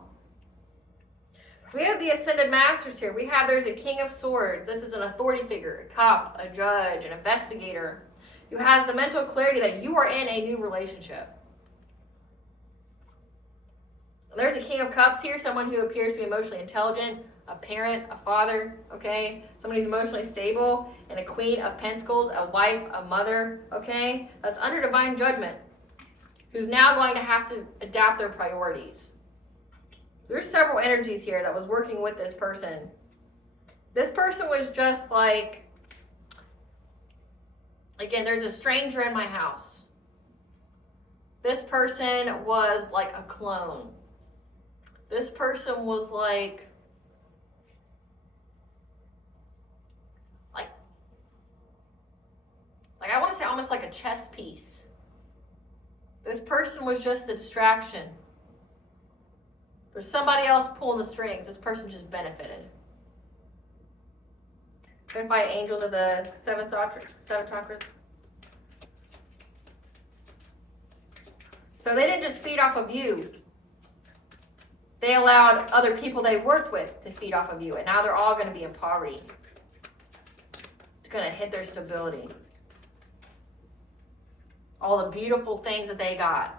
So we have the Ascended Masters here. We have, there's a King of Swords. This is an authority figure, a cop, a judge, an investigator, who has the mental clarity that you are in a new relationship. There's a King of Cups here, someone who appears to be emotionally intelligent, a parent, a father, okay? Someone who's emotionally stable, and a Queen of Pentacles, a wife, a mother, okay? That's under divine judgment, who's now going to have to adapt their priorities. There's several energies here that was working with this person. This person was just like, again, there's a stranger in my house. This person was like a clone. This person was like I want to say almost like a chess piece. This person was just a distraction. There's somebody else pulling the strings. This person just benefited. Verify angels of the seven chakras. So they didn't just feed off of you. They allowed other people they worked with to feed off of you. And now they're all going to be in poverty. It's going to hit their stability. All the beautiful things that they got.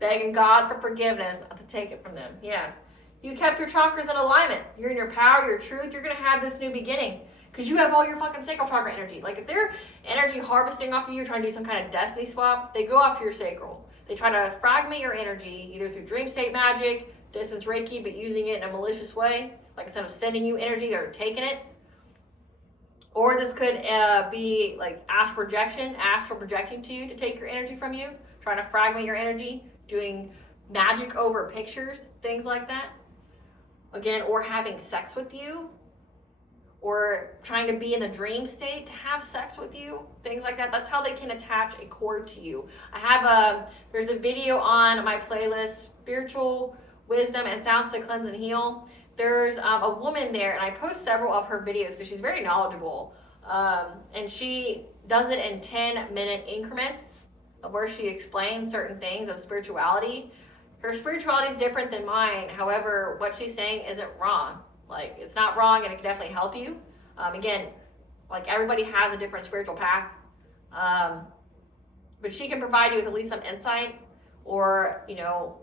Begging God for forgiveness, not to take it from them. Yeah. You kept your chakras in alignment. You're in your power, your truth. You're going to have this new beginning. Because you have all your fucking sacral chakra energy. Like if they're energy harvesting off of you, trying to do some kind of destiny swap, they go after your sacral. They try to fragment your energy, either through dream state magic, distance Reiki, but using it in a malicious way. Like instead of sending you energy, they're taking it. Or this could be like astral projecting to you to take your energy from you, trying to fragment your energy, doing magic over pictures, things like that. Again, or having sex with you, or trying to be in the dream state to have sex with you, things like that. That's how they can attach a cord to you. I have there's a video on my playlist, Spiritual Wisdom and Sounds to Cleanse and Heal. There's a woman there, and I post several of her videos because she's very knowledgeable. And she does it in 10-minute increments of where she explains certain things of spirituality. Her spirituality is different than mine. However, what she's saying isn't wrong. Like, it's not wrong, and it can definitely help you. Again, like everybody has a different spiritual path. But she can provide you with at least some insight or, you know,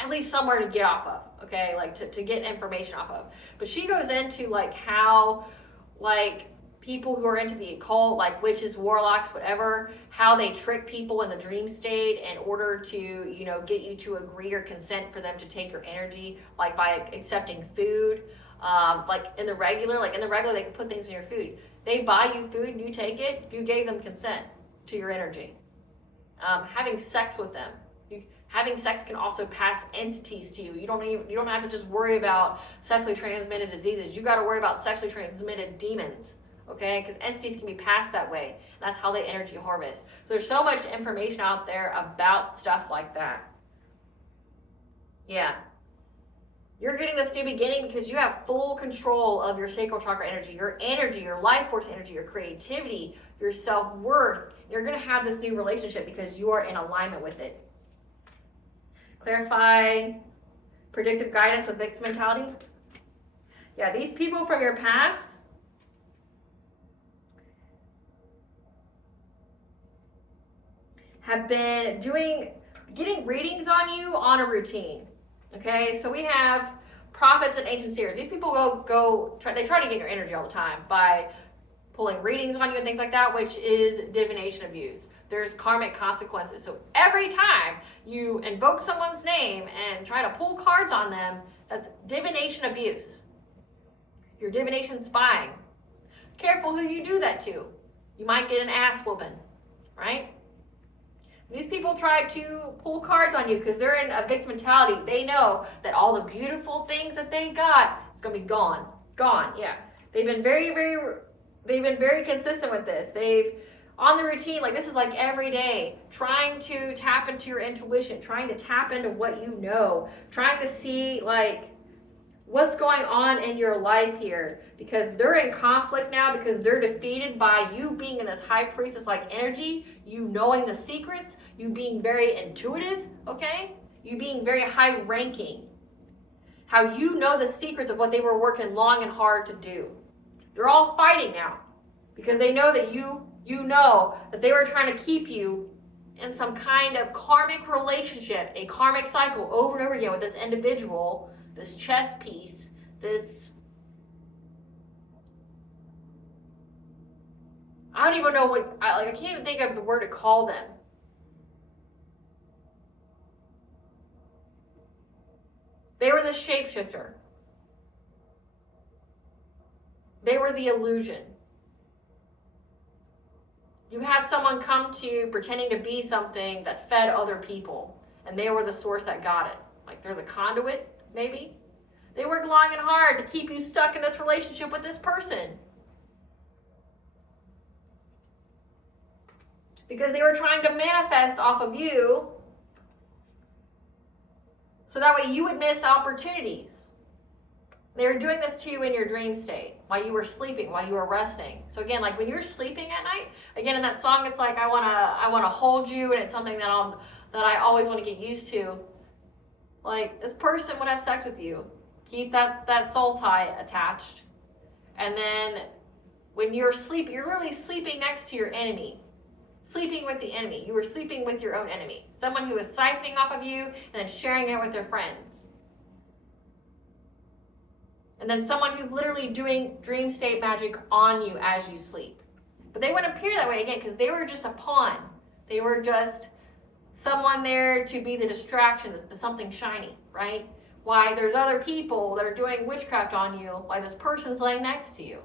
at least somewhere to get off of, okay? Like to get information off of. But she goes into like how, like, people who are into the occult, like witches, warlocks, whatever, how they trick people in the dream state in order to, you know, get you to agree or consent for them to take your energy, like by accepting food. Like in the regular, they can put things in your food. They buy you food and you take it, you gave them consent to your energy. Having sex with them. Having sex can also pass entities to you. You don't have to just worry about sexually transmitted diseases. You got to worry about sexually transmitted demons, okay? Because entities can be passed that way. That's how they energy harvest. So there's so much information out there about stuff like that. Yeah. You're getting this new beginning because you have full control of your sacral chakra energy, your life force energy, your creativity, your self-worth. You're going to have this new relationship because you are in alignment with it. Clarify predictive guidance with victim mentality. Yeah, these people from your past have been getting readings on you on a routine. Okay, so we have prophets and ancient seers. These people they try to get your energy all the time by pulling readings on you and things like that, which is divination abuse. There's karmic consequences. So every time you invoke someone's name and try to pull cards on them, that's divination abuse. You're divination spying. Careful who you do that to. You might get an ass whooping, right? These people try to pull cards on you because they're in a victim mentality. They know that all the beautiful things that they got is going to be gone. Gone, yeah. They've been very consistent with this. They've, on the routine, like this is like every day, trying to tap into your intuition, trying to tap into what you know, trying to see like what's going on in your life here, because they're in conflict now because they're defeated by you being in this high priestess-like energy, you knowing the secrets, you being very intuitive, okay? You being very high-ranking. How you know the secrets of what they were working long and hard to do. They're all fighting now because they know that you know that they were trying to keep you in some kind of karmic relationship, a karmic cycle over and over again with this individual, this chess piece, this, I don't even know what, I can't even think of the word to call them. They were the shapeshifter. They were the illusion. You had someone come to you pretending to be something that fed other people, and they were the source that got it. Like they're the conduit, maybe. They worked long and hard to keep you stuck in this relationship with this person. Because they were trying to manifest off of you so that way you would miss opportunities. They were doing this to you in your dream state, while you were sleeping, while you were resting. So again, like when you're sleeping at night, again in that song, it's like I wanna hold you, and it's something that I always want to get used to. Like this person would have sex with you, keep that soul tie attached, and then when you're sleeping, you're literally sleeping next to your enemy. Sleeping with the enemy. You were sleeping with your own enemy. Someone who was siphoning off of you and then sharing it with their friends. And then someone who's literally doing dream state magic on you as you sleep. But they wouldn't appear that way again because they were just a pawn. They were just someone there to be the distraction, the something shiny, right? Why there's other people that are doing witchcraft on you, why this person's laying next to you.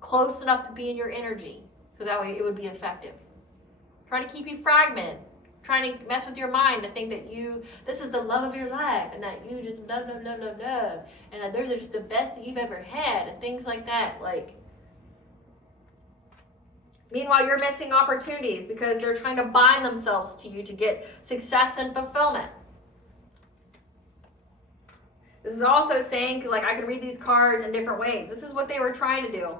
Close enough to be in your energy. So that way it would be effective. Trying to keep you fragmented. Trying to mess with your mind to think that this is the love of your life, and that you just love, love, love, love, love, and that they're just the best that you've ever had, and things like that. Like, meanwhile, you're missing opportunities because they're trying to bind themselves to you to get success and fulfillment. This is also saying, because like I can read these cards in different ways. This is what they were trying to do.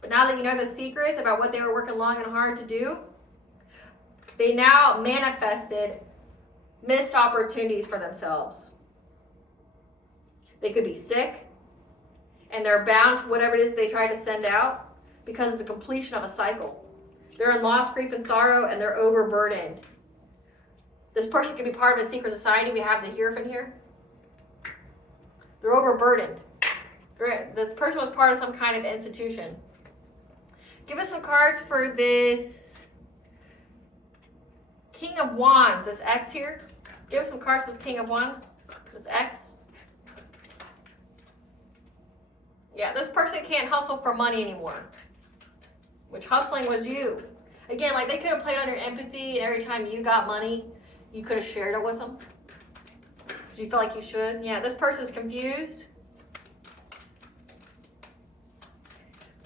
But now that you know the secrets about what they were working long and hard to do, they now manifested missed opportunities for themselves. They could be sick, and they're bound to whatever it is they try to send out because it's a completion of a cycle. They're in loss, grief, and sorrow, and they're overburdened. This person could be part of a secret society. We have the Hierophant here. They're overburdened. This person was part of some kind of institution. Give us some cards for this King of Wands, this X here. Give us some cards for this King of Wands, this X. Yeah, this person can't hustle for money anymore, which hustling was you. Again, like they could have played on your empathy, and every time you got money, you could have shared it with them. Do you feel like you should? Yeah, this person's confused.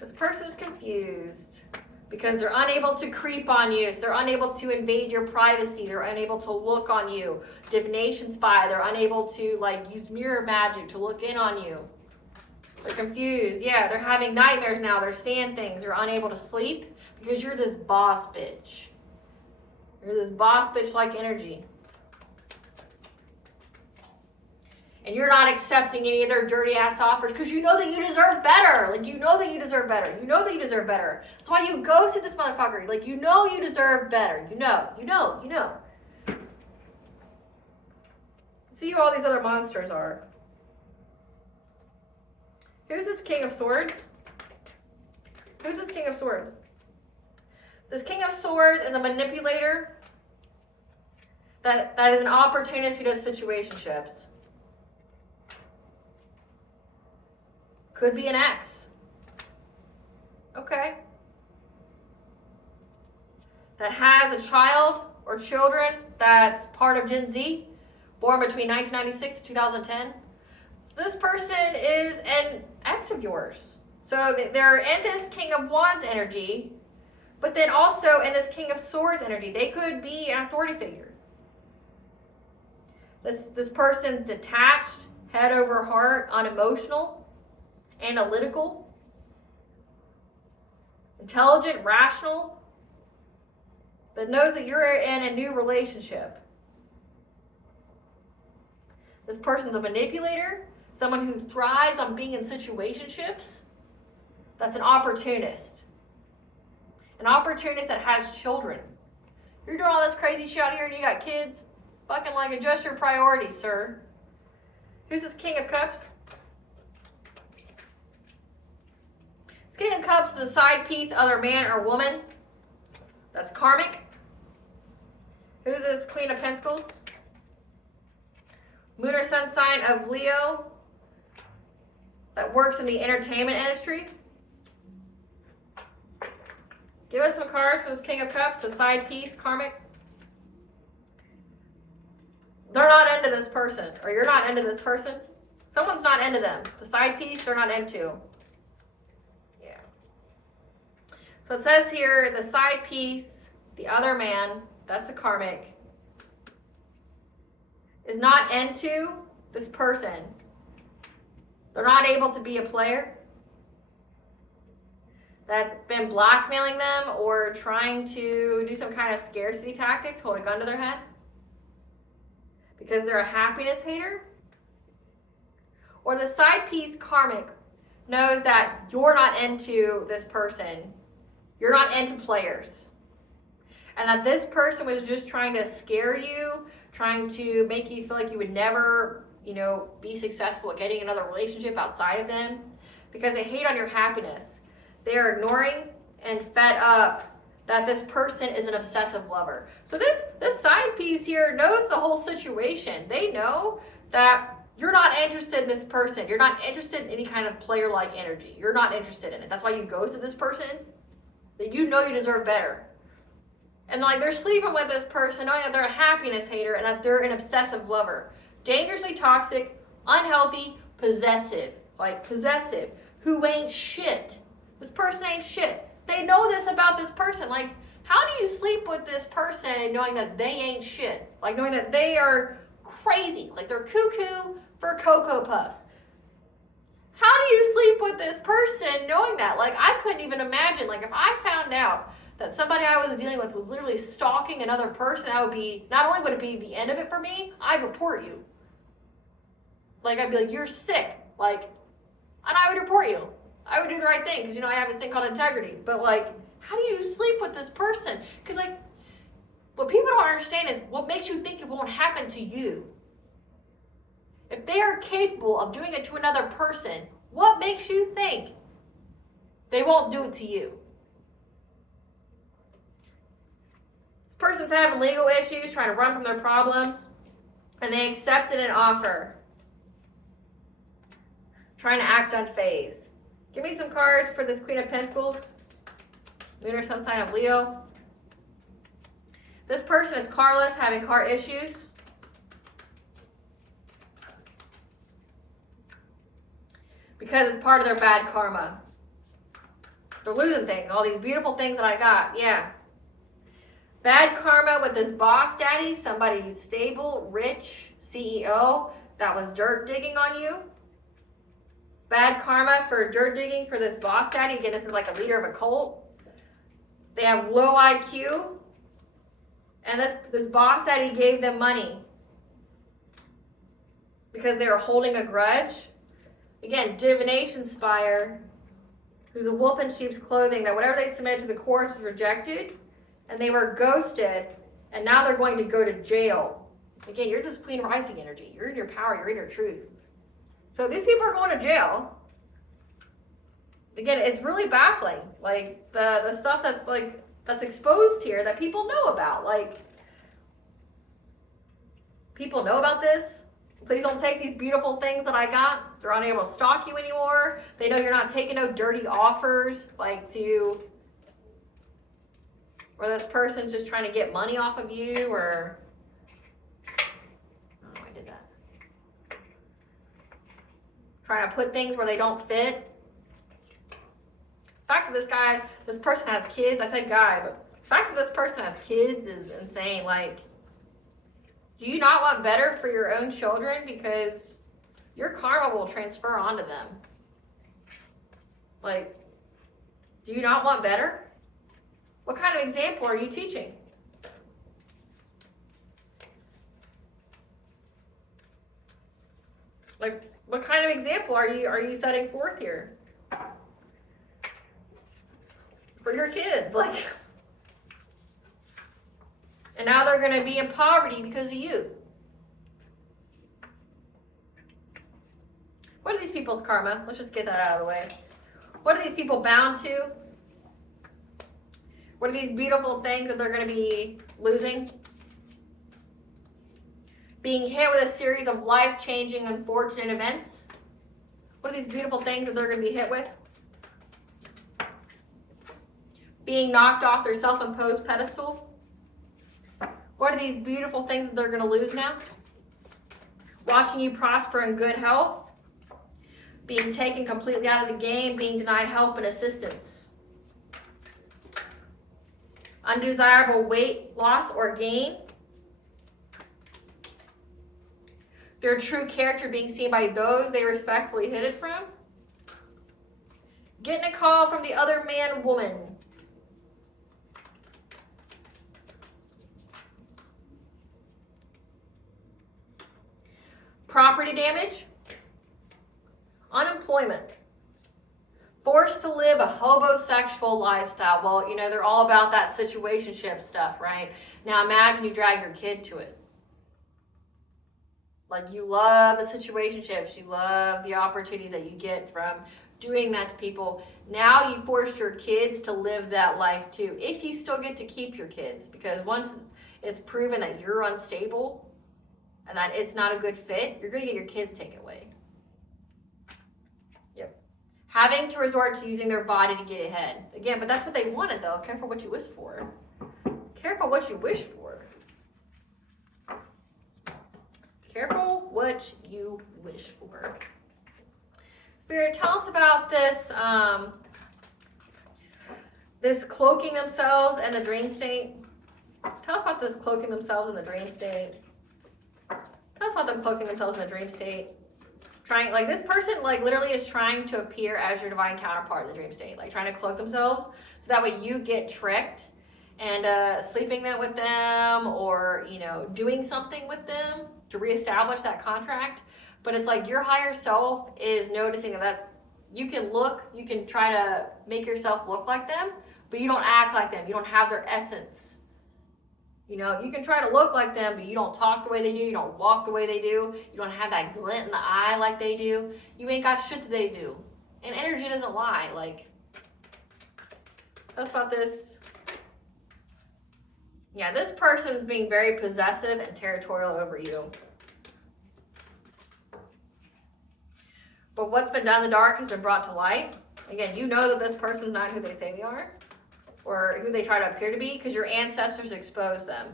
This person's confused because they're unable to creep on you. So they're unable to invade your privacy. They're unable to look on you. Divination spy. They're unable to like use mirror magic to look in on you. They're confused. Yeah, they're having nightmares now. They're seeing things. They're unable to sleep because you're this boss bitch. You're this boss bitch-like energy. And you're not accepting any of their dirty ass offers because you know that you deserve better. Like, you know that you deserve better. You know that you deserve better. That's why you go to this motherfucker. Like, you know you deserve better. You know. See who all these other monsters are. Who's this King of Swords? Who's this King of Swords? This King of Swords is a manipulator. That is an opportunist who does situationships. Could be an ex. Okay. has a child or children that's part of Gen Z, born between 1996 and 2010, this person is an ex of yours. So they're in this King of Wands energy, but then also in this King of Swords energy. They could be an authority figure. This person's detached, head over heart, unemotional, analytical, intelligent, rational, but knows that you're in a new relationship. This person's a manipulator, someone who thrives on being in situationships. That's an opportunist. An opportunist that has children. You're doing all this crazy shit out here and you got kids. Fucking like adjust your priorities, sir. Who's this King of Cups? This King of Cups is a side piece, other man or woman. That's karmic. Who's this Queen of Pentacles? Lunar sun sign of Leo that works in the entertainment industry. Give us some cards for this King of Cups, the side piece, karmic. They're not into this person, or you're not into this person. Someone's not into them. The side piece, they're not into. Yeah. So it says here, the side piece, the other man, that's a karmic, is not into this person. They're not able to be a player. That's been blackmailing them or trying to do some kind of scarcity tactics, hold a gun to their head. Because they're a happiness hater. Or the side piece karmic knows that you're not into this person. You're not into players. And that this person was just trying to scare you, trying to make you feel like you would never, be successful at getting another relationship outside of them. Because they hate on your happiness. They are ignoring and fed up that this person is an obsessive lover. So this side piece here knows the whole situation. They know that you're not interested in this person. You're not interested in any kind of player-like energy. You're not interested in it. That's why you go to this person, that you know you deserve better. And they're sleeping with this person knowing that they're a happiness hater and that they're an obsessive lover. Dangerously toxic, unhealthy, possessive. Possessive. Who ain't shit. This person ain't shit. They know this about this person. How do you sleep with this person knowing that they ain't shit? Knowing that they are crazy. They're cuckoo for Cocoa Puffs. How do you sleep with this person knowing that? I couldn't even imagine. If I found out that somebody I was dealing with was literally stalking another person, I would be, not only would it be the end of it for me, I'd report you. I'd be like, you're sick. And I would report you. I would do the right thing because, I have this thing called integrity. But, how do you sleep with this person? Because, what people don't understand is what makes you think it won't happen to you. If they are capable of doing it to another person, what makes you think they won't do it to you? This person's having legal issues, trying to run from their problems, and they accepted an offer. Trying to act unfazed. Give me some cards for this Queen of Pentacles. Lunar sun sign of Leo. This person is carless, having car issues. Because it's part of their bad karma. They're losing things. All these beautiful things that I got. Yeah. Bad karma with this boss daddy. Somebody who's stable, rich, CEO that was dirt digging on you. Bad karma for dirt digging for this boss daddy. Again, this is a leader of a cult. They have low IQ. And this boss daddy gave them money. Because they were holding a grudge. Again, divination spire. Who's a wolf in sheep's clothing. That whatever they submitted to the course was rejected. And they were ghosted. And now they're going to go to jail. Again, you're this Queen Rising energy. You're in your power. You're in your truth. So these people are going to jail. Again, it's really baffling. The stuff that's exposed here that people know about. People know about this. Please don't take these beautiful things that I got. They're unable to stalk you anymore. They know you're not taking no dirty offers, Or this person's just trying to get money off of you, or I don't know why I did that. Trying to put things where they don't fit. The fact that this person has kids, I said guy, but the fact that this person has kids is insane. Like, do you not want better for your own children? Because your karma will transfer onto them. Like, do you not want better? What kind of example are you teaching? Like, what kind of example are you setting forth here? For your kids, like, and now they're going to be in poverty because of you. What are these people's karma? Let's just get that out of the way. What are these people bound to? What are these beautiful things that they're going to be losing? Being hit with a series of life-changing, unfortunate events. What are these beautiful things that they're going to be hit with? Being knocked off their self-imposed pedestal. What are these beautiful things that they're going to lose now? Watching you prosper in good health. Being taken completely out of the game. Being denied help and assistance. Undesirable weight loss or gain. Their true character being seen by those they respectfully hid it from. Getting a call from the other man, woman. Property damage. Unemployment. Forced to live a hobosexual lifestyle. Well, you know, they're all about that situationship stuff, right? Now imagine you drag your kid to it. Like, you love the situationships. You love the opportunities that you get from doing that to people. Now you forced your kids to live that life too. If you still get to keep your kids. Because once it's proven that you're unstable and that it's not a good fit, you're going to get your kids taken away. Having to resort to using their body to get ahead. Again, but that's what they wanted, though. Careful what you wish for. Careful what you wish for. Careful what you wish for. Spirit, tell us about this, this cloaking themselves and the dream state. Tell us about this cloaking themselves in the dream state. Tell us about them cloaking themselves in the dream state. Trying, like, this person, like, literally is trying to appear as your divine counterpart in the dream state. Like, trying to cloak themselves so that way you get tricked and sleeping with them, or, you know, doing something with them to reestablish that contract. But it's like your higher self is noticing that you can try to make yourself look like them, but you don't act like them. You don't have their essence. You know, you can try to look like them, but you don't talk the way they do. You don't walk the way they do. You don't have that glint in the eye like they do. You ain't got shit that they do. And energy doesn't lie. Like, that's about this. Yeah, this person is being very possessive and territorial over you. But what's been done in the dark has been brought to light. Again, you know that this person's not who they say they are, or who they try to appear to be, because your ancestors exposed them.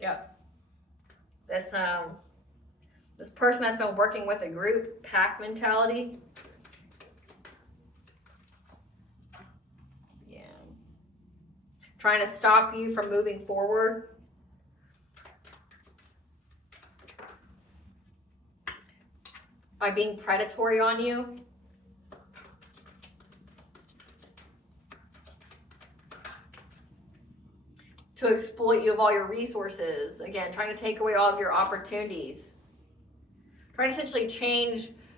Yep. This person that's been working with a group, pack mentality. Yeah. Trying to stop you from moving forward. By being predatory on you. To exploit you of all your resources. Again, trying to take away all of your opportunities. Trying to essentially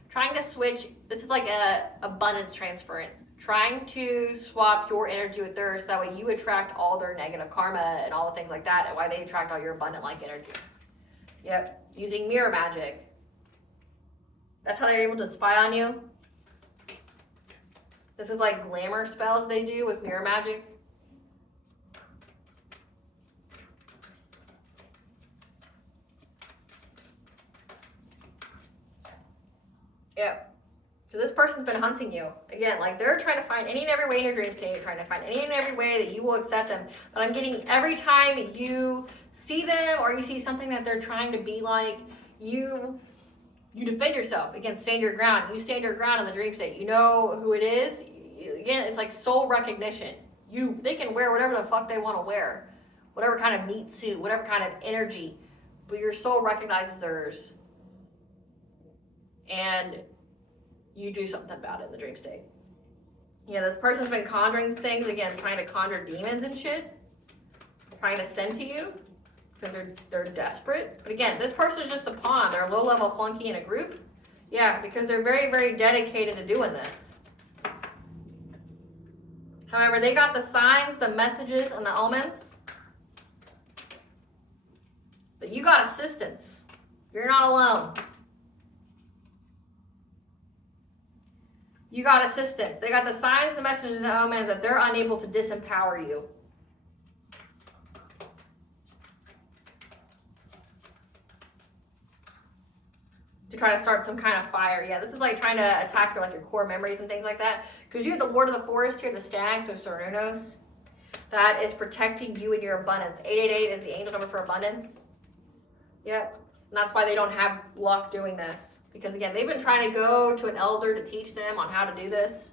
trying to switch. This is like an abundance transference. Trying to swap your energy with theirs so that way you attract all their negative karma and all the things like that, and why they attract all your abundant like energy. Yep. Using mirror magic. That's how they're able to spy on you. This is like glamour spells they do with mirror magic. Yep. So this person's been hunting you. Again, like they're trying to find any and every way in your dream state, trying to find any and every way that you will accept them. But I'm getting every time you see them or you see something that they're trying to be like, you defend yourself. Again, stand your ground. You stand your ground in the dream state. You know who it is. Again, it's like soul recognition. They can wear whatever the fuck they want to wear. Whatever kind of meat suit, whatever kind of energy. But your soul recognizes theirs. And you do something about it in the dream state. Yeah, this person's been conjuring things, again, trying to conjure demons and shit. Trying to send to you because they're desperate. But again, this person is just a pawn. They're a low-level flunky in a group. Yeah, because they're very, very dedicated to doing this. However, they got the signs, the messages, and the omens. But you got assistance. You're not alone. You got assistance. They got the signs, the messages, and the omens that they're unable to disempower you. To try to start some kind of fire. Yeah, this is like trying to attack your core memories and things like that. Because you have the Lord of the Forest here, the Stags or Cernunnos. That is protecting you and your abundance. 888 is the angel number for abundance. Yep. And that's why they don't have luck doing this. Because again, they've been trying to go to an elder to teach them on how to do this.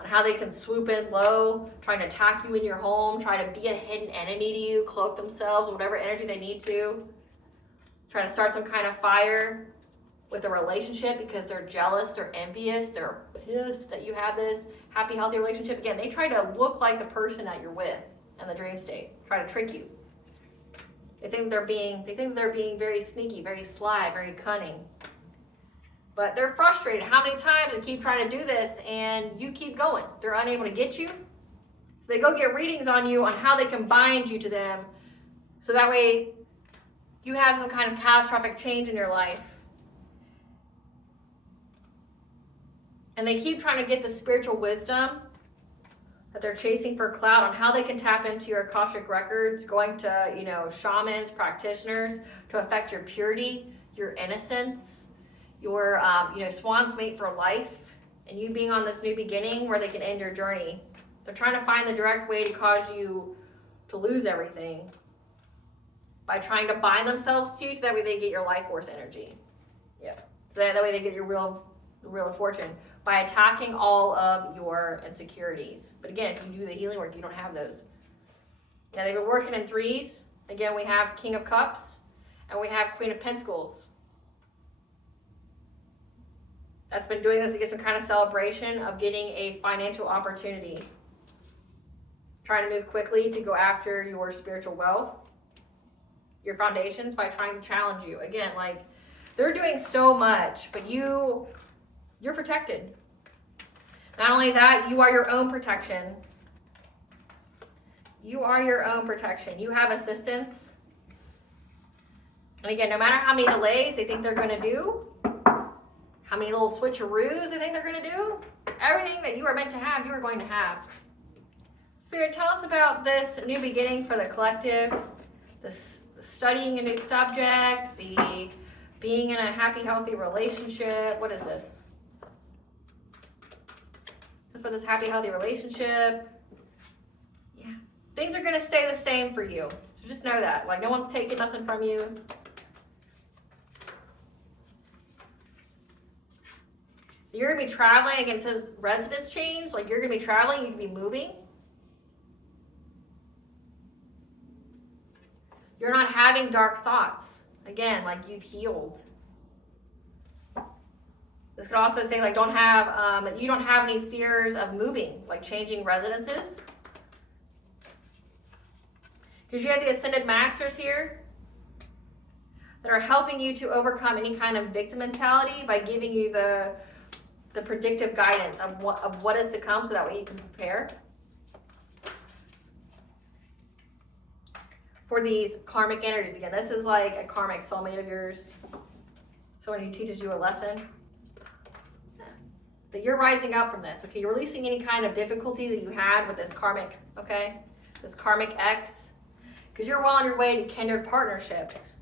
On how they can swoop in low, trying to attack you in your home, try to be a hidden enemy to you, cloak themselves, whatever energy they need to. Try to start some kind of fire with a relationship because they're jealous, they're envious, they're pissed that you have this happy, healthy relationship. Again, they try to look like the person that you're with in the dream state. Try to trick you. They think they're being very sneaky, very sly, very cunning. But they're frustrated. How many times they keep trying to do this and you keep going? They're unable to get you. So they go get readings on you on how they can bind you to them. So that way you have some kind of catastrophic change in your life. And they keep trying to get the spiritual wisdom that they're chasing for clout on how they can tap into your Akashic records, going to, shamans, practitioners to affect your purity, your innocence, your, swan's mate for life, and you being on this new beginning where they can end your journey. They're trying to find the direct way to cause you to lose everything by trying to bind themselves to you so that way they get your life force energy. Yeah. So that way they get your real of fortune by attacking all of your insecurities. But again, if you do the healing work, you don't have those. Now they've been working in threes. Again, we have King of Cups and we have Queen of Pentacles. That's been doing this to get some kind of celebration of getting a financial opportunity. Trying to move quickly to go after your spiritual wealth, your foundations, by trying to challenge you. Again, like they're doing so much, but you're protected. Not only that, you are your own protection. You are your own protection. You have assistance. And again, no matter how many delays they think they're going to do, how many little switcheroos they think they're going to do, everything that you are meant to have, you are going to have. Spirit, tell us about this new beginning for the collective, this studying a new subject, the being in a happy, healthy relationship. What is this? This for this happy, healthy relationship. Yeah. Things are going to stay the same for you. So just know that. Like, no one's taking nothing from you. You're going to be traveling. Again, it says residence change. Like, you're going to be traveling. You can be moving. You're not having dark thoughts. Again, like you've healed. This could also say, like, you don't have any fears of moving, like changing residences. Because you have the Ascended Masters here that are helping you to overcome any kind of victim mentality by giving you the predictive guidance of what is to come, so that way you can prepare for these karmic energies. Again, this is like a karmic soulmate of yours, someone who teaches you a lesson. But you're rising up from this. Okay, you're releasing any kind of difficulties that you had with this karmic, okay? This karmic X. Because you're well on your way to kindred partnerships.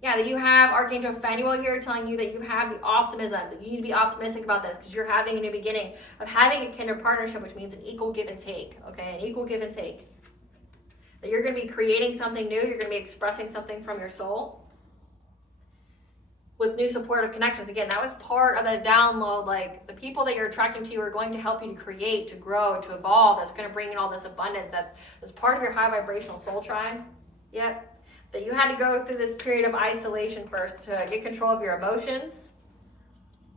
Yeah, that you have Archangel Phanuel here telling you that you have the optimism, that you need to be optimistic about this because you're having a new beginning of having a kindred partnership, which means an equal give and take, okay? An equal give and take. That you're going to be creating something new, you're going to be expressing something from your soul with new supportive connections. Again, that was part of the download, like the people that you're attracting to you are going to help you to create, to grow, to evolve. That's going to bring in all this abundance. That's part of your high vibrational soul tribe. Yep. That you had to go through this period of isolation first to get control of your emotions,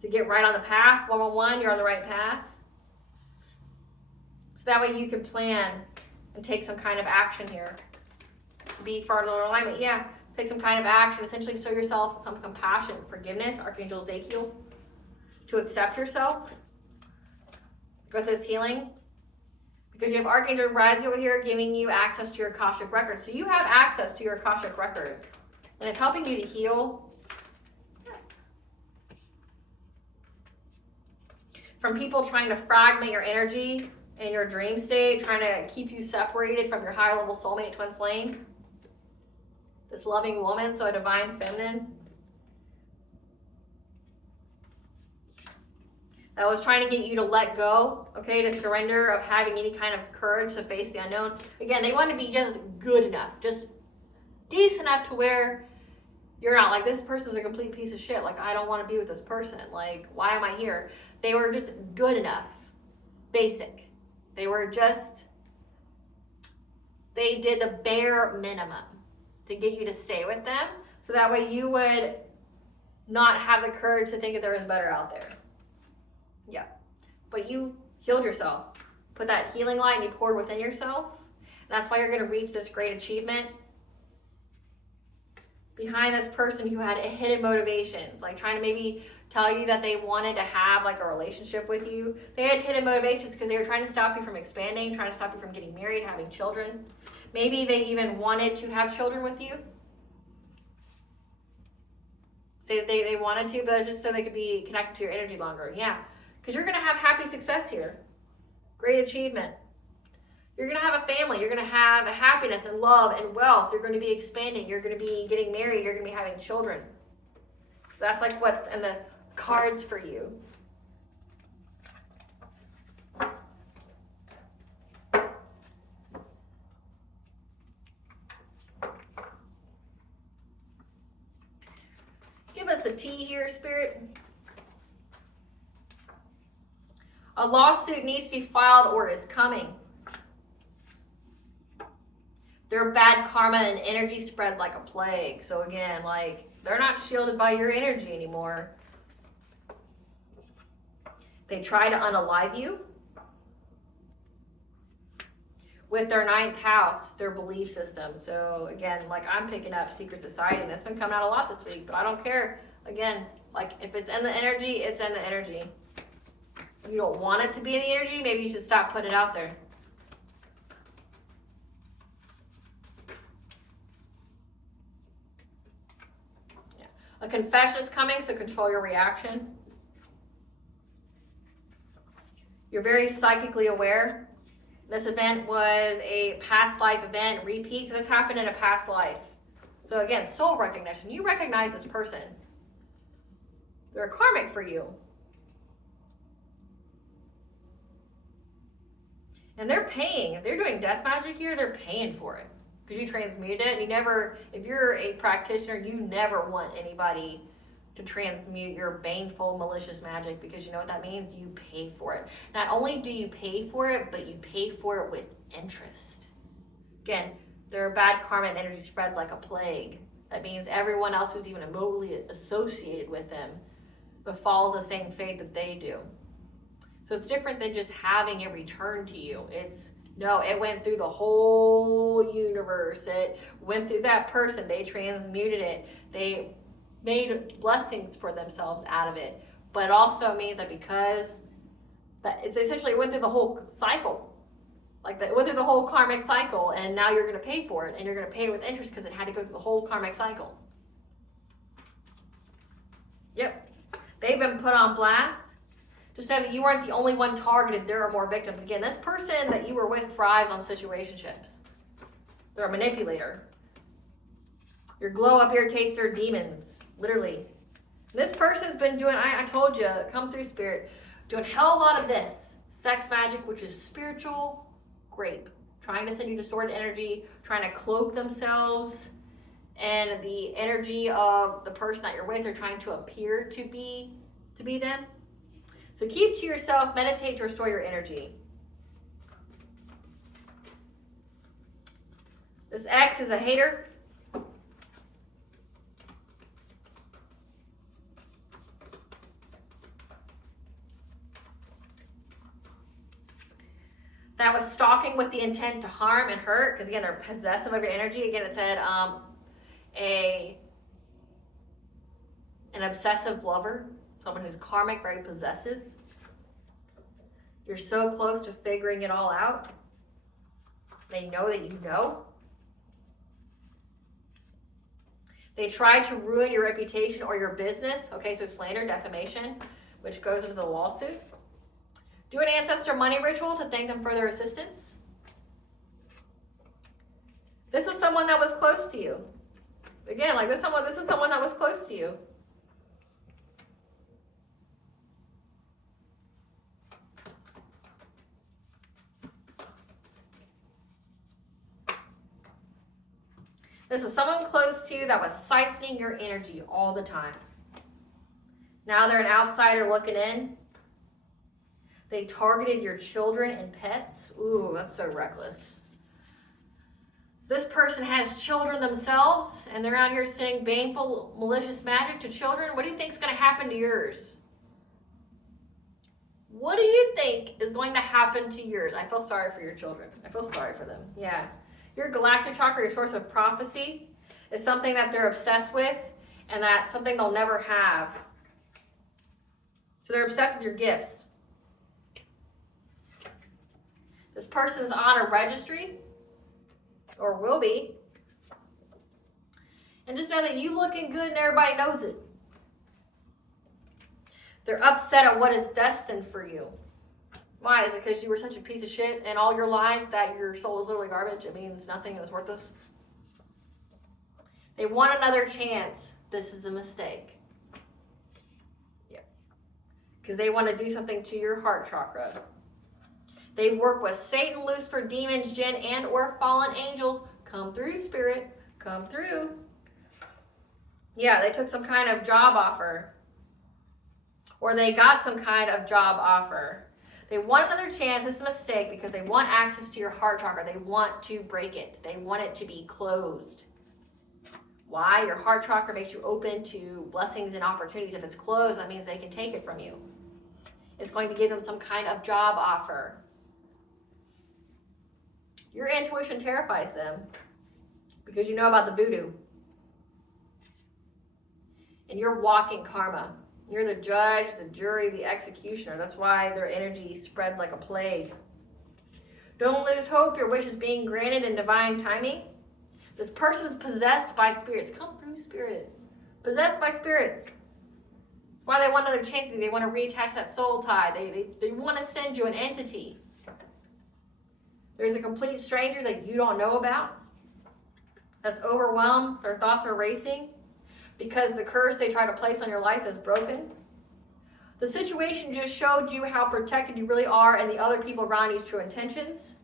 to get right on the path. 111, you're on the right path. So that way you can plan and take some kind of action here. Be further in alignment. Yeah, take some kind of action. Essentially show yourself some compassion, forgiveness, Archangel Ezekiel. To accept yourself. Go through this healing. Because you have Archangel Raziel here giving you access to your Akashic records. So you have access to your Akashic records. And it's helping you to heal from people trying to fragment your energy in your dream state, trying to keep you separated from your higher level soulmate twin flame. This loving woman, so a divine feminine. That was trying to get you to let go, okay, to surrender of having any kind of courage to face the unknown. Again, they want to be just good enough, just decent enough to where you're not like, this person's a complete piece of shit. Like, I don't want to be with this person. Like, why am I here? They were just good enough, basic. They were just, they did the bare minimum to get you to stay with them. So that way you would not have the courage to think that there was better out there. Yeah, but you healed yourself. Put that healing light and you poured within yourself. And that's why you're going to reach this great achievement. Behind this person who had hidden motivations, like trying to maybe tell you that they wanted to have like a relationship with you. They had hidden motivations because they were trying to stop you from expanding, trying to stop you from getting married, having children. Maybe they even wanted to have children with you. Say that they wanted to, but just so they could be connected to your energy longer. Yeah. Because you're going to have happy success here. Great achievement. You're going to have a family. You're going to have happiness and love and wealth. You're going to be expanding. You're going to be getting married. You're going to be having children. That's like what's in the cards for you. Give us the tea here, Spirit. A lawsuit needs to be filed or is coming. Their bad karma and energy spreads like a plague. So again, like, they're not shielded by your energy anymore. They try to unalive you with their 9th house, their belief system. So again, like, I'm picking up secret society, and that's been coming out a lot this week, but I don't care. Again, like, if it's in the energy, it's in the energy. If you don't want it to be in the energy, maybe you should stop putting it out there. Yeah. A confession is coming, so control your reaction. You're very psychically aware. This event was a past life event, repeat, so this happened in a past life. So again, soul recognition. You recognize this person. They're karmic for you. And they're paying. If they're doing death magic here, they're paying for it. Because you transmuted it. And you never, if you're a practitioner, you never want anybody to transmute your baneful, malicious magic. Because you know what that means? You pay for it. Not only do you pay for it, but you pay for it with interest. Again, their bad karma and energy spreads like a plague. That means everyone else who's even remotely associated with them befalls the same fate that they do. So it's different than just having it return to you. It went through the whole universe. It went through that person. They transmuted it. They made blessings for themselves out of it. But it also means that because it's essentially, it went through the whole cycle. Like, it went through the whole karmic cycle, and now you're going to pay for it, and you're going to pay it with interest because it had to go through the whole karmic cycle. Yep. They've been put on blast. Just know that you weren't the only one targeted. There are more victims. Again, this person that you were with thrives on situationships. They're a manipulator. Your glow up irritates their demons, literally. This person's been doing, I told you, come through spirit, doing a hell of a lot of this. Sex magic, which is spiritual grape. Trying to send you distorted energy, trying to cloak themselves and the energy of the person that you're with. They're trying to appear to be them. So keep to yourself, meditate to restore your energy. This ex is a hater. That was stalking with the intent to harm and hurt, because again, they're possessive of your energy. Again, it said an obsessive lover, someone who's karmic, very possessive. You're so close to figuring it all out. They know that you know. They try to ruin your reputation or your business. Okay, so slander, defamation, which goes into the lawsuit. Do an ancestor money ritual to thank them for their assistance. This was someone that was close to you. Again, like this was someone that was close to you. This was someone close to you that was siphoning your energy all the time. Now they're an outsider looking in. They targeted your children and pets. Ooh, that's so reckless. This person has children themselves, and they're out here sending baneful, malicious magic to children. What do you think is going to happen to yours? What do you think is going to happen to yours? I feel sorry for your children. I feel sorry for them. Yeah. Your galactic chakra, your source of prophecy, is something that they're obsessed with, and that's something they'll never have. So they're obsessed with your gifts. This person's on a registry, or will be. And just know that you looking good and everybody knows it. They're upset at what is destined for you. Why? Is it because you were such a piece of shit in all your lives that your soul is literally garbage? It means nothing, it was worthless. They want another chance. This is a mistake. Yeah. Because they want to do something to your heart chakra. They work with Satan, Lucifer, demons, jinn, and or fallen angels. Come through, spirit. Come through. Yeah, they took some kind of job offer. Or they got some kind of job offer. They want another chance. It's a mistake because they want access to your heart chakra. They want to break it. They want it to be closed. Why? Your heart chakra makes you open to blessings and opportunities. If it's closed, that means they can take it from you. It's going to give them some kind of job offer. Your intuition terrifies them because you know about the voodoo. And you're walking karma. You're the judge, the jury, the executioner. That's why their energy spreads like a plague. Don't lose hope. Your wish is being granted in divine timing. This person's possessed by spirits. Come through, spirit. Possessed by spirits. That's why they want another chance with you. They want to reattach that soul tie. They want to send you an entity. There's a complete stranger that you don't know about that's overwhelmed. Their thoughts are racing because the curse they try to place on your life is broken. The situation just showed you how protected you really are and the other people around you's true intentions.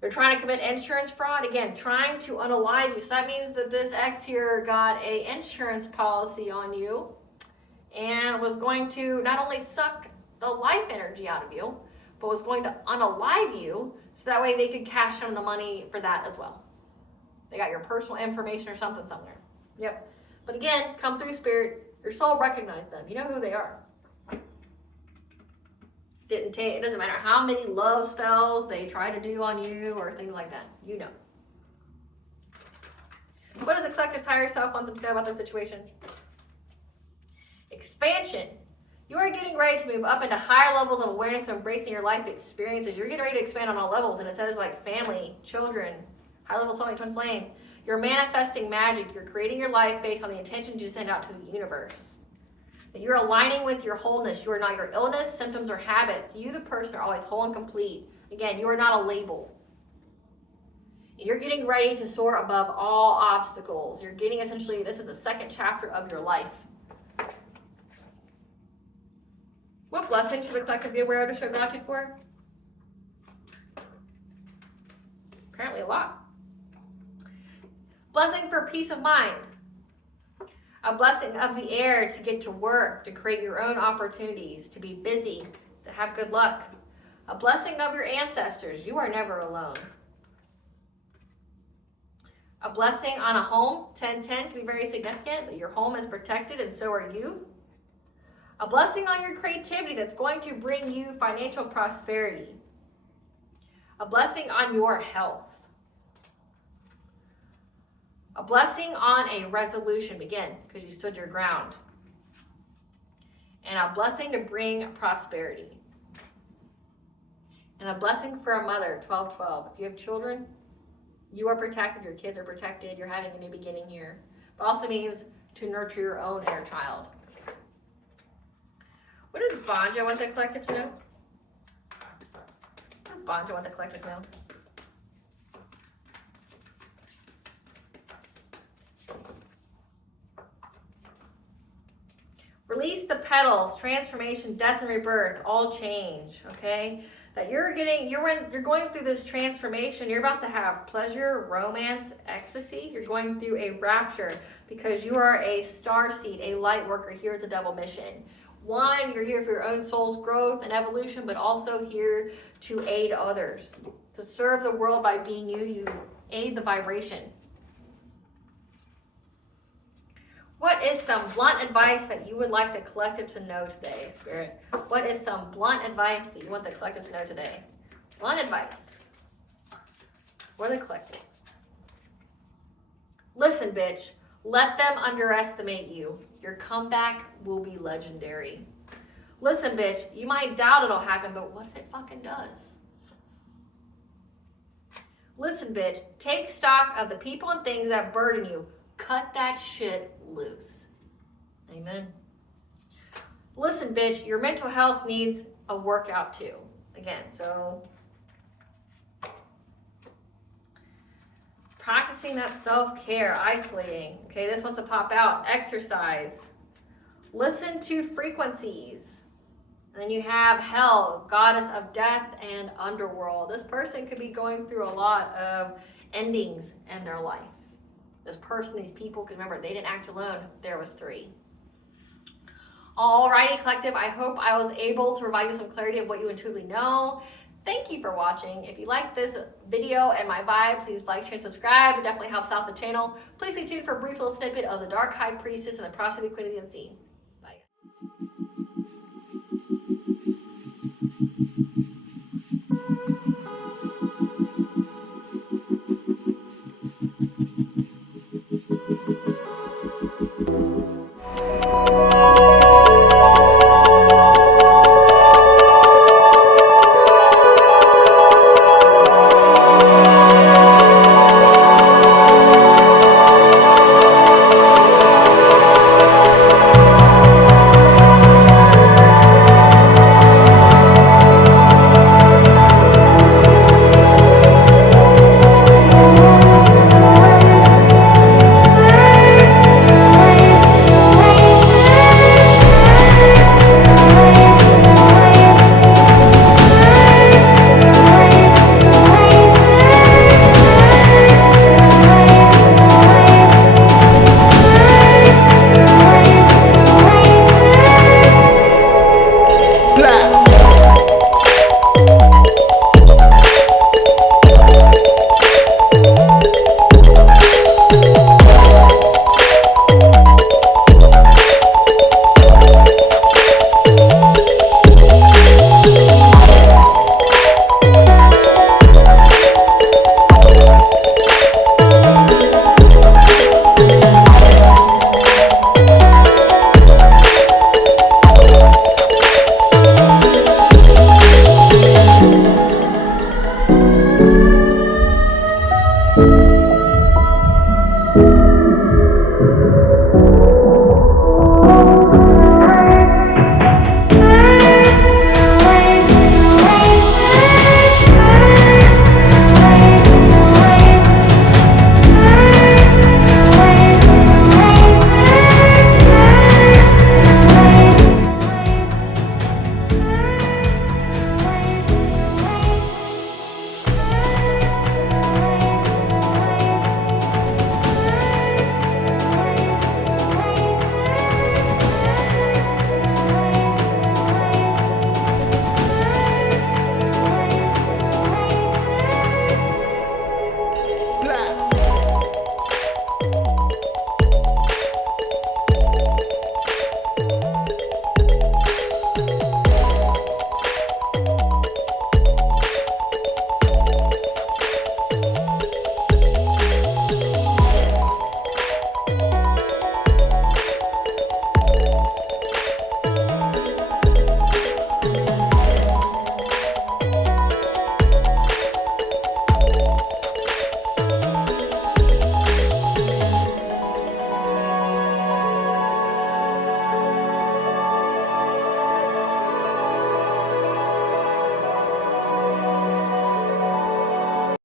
They're trying to commit insurance fraud. Again, trying to unalive you. So that means that this ex here got a insurance policy on you and was going to not only suck the life energy out of you, but was going to unalive you so that way they could cash in the money for that as well. They got your personal information or something somewhere. Yep. But again, come through, spirit. Your soul recognized them. You know who they are. It doesn't matter how many love spells they try to do on you or things like that. You know. What does the collective higher self want them to know about the situation? Expansion. You are getting ready to move up into higher levels of awareness and embracing your life experiences. You're getting ready to expand on all levels, and it says like family, children, high level soulmate, twin flame. You're manifesting magic. You're creating your life based on the intentions you send out to the universe. You're aligning with your wholeness. You are not your illness, symptoms, or habits. You, the person, are always whole and complete. Again, you are not a label. You're getting ready to soar above all obstacles. You're getting essentially, this is the second chapter of your life. What blessing should the collective be aware of to show gratitude for? Apparently a lot. Blessing for peace of mind. A blessing of the air to get to work, to create your own opportunities, to be busy, to have good luck. A blessing of your ancestors. You are never alone. A blessing on a home, 10-10, can be very significant, that your home is protected and so are you. A blessing on your creativity that's going to bring you financial prosperity. A blessing on your health. A blessing on a resolution, begin, because you stood your ground. And a blessing to bring prosperity. And a blessing for a mother, 12-12. If you have children, you are protected, your kids are protected, you're having a new beginning here. But also means to nurture your own inner child. What does Banja want the collective to know? What does Banja want the collective to know? Release the petals, transformation, death and rebirth, all change, okay? That you're going through this transformation. You're about to have pleasure, romance, ecstasy. You're going through a rapture because you are a starseed, a light worker here at the Double Mission. One, you're here for your own soul's growth and evolution, but also here to aid others. To serve the world by being you, you aid the vibration. What is some blunt advice that you would like the collective to know today, Spirit? What is some blunt advice that you want the collective to know today? Blunt advice for the collective. Listen, bitch. Let them underestimate you. Your comeback will be legendary. Listen, bitch. You might doubt it'll happen, but what if it fucking does? Listen, bitch. Take stock of the people and things that burden you. Cut that shit loose. Amen. Listen, bitch, your mental health needs a workout too. Again, so practicing that self-care, isolating. Okay, this wants to pop out. Exercise. Listen to frequencies. And then you have hell, goddess of death and underworld. This person could be going through a lot of endings in their life. This person, these people, because remember, they didn't act alone. There was 3. Alrighty, collective. I hope I was able to provide you some clarity of what you intuitively know. Thank you for watching. If you like this video and my vibe, please like, share, and subscribe. It definitely helps out the channel. Please stay tuned for a brief little snippet of the Dark High Priestess and the Prophecy of the Queen of the Unseen.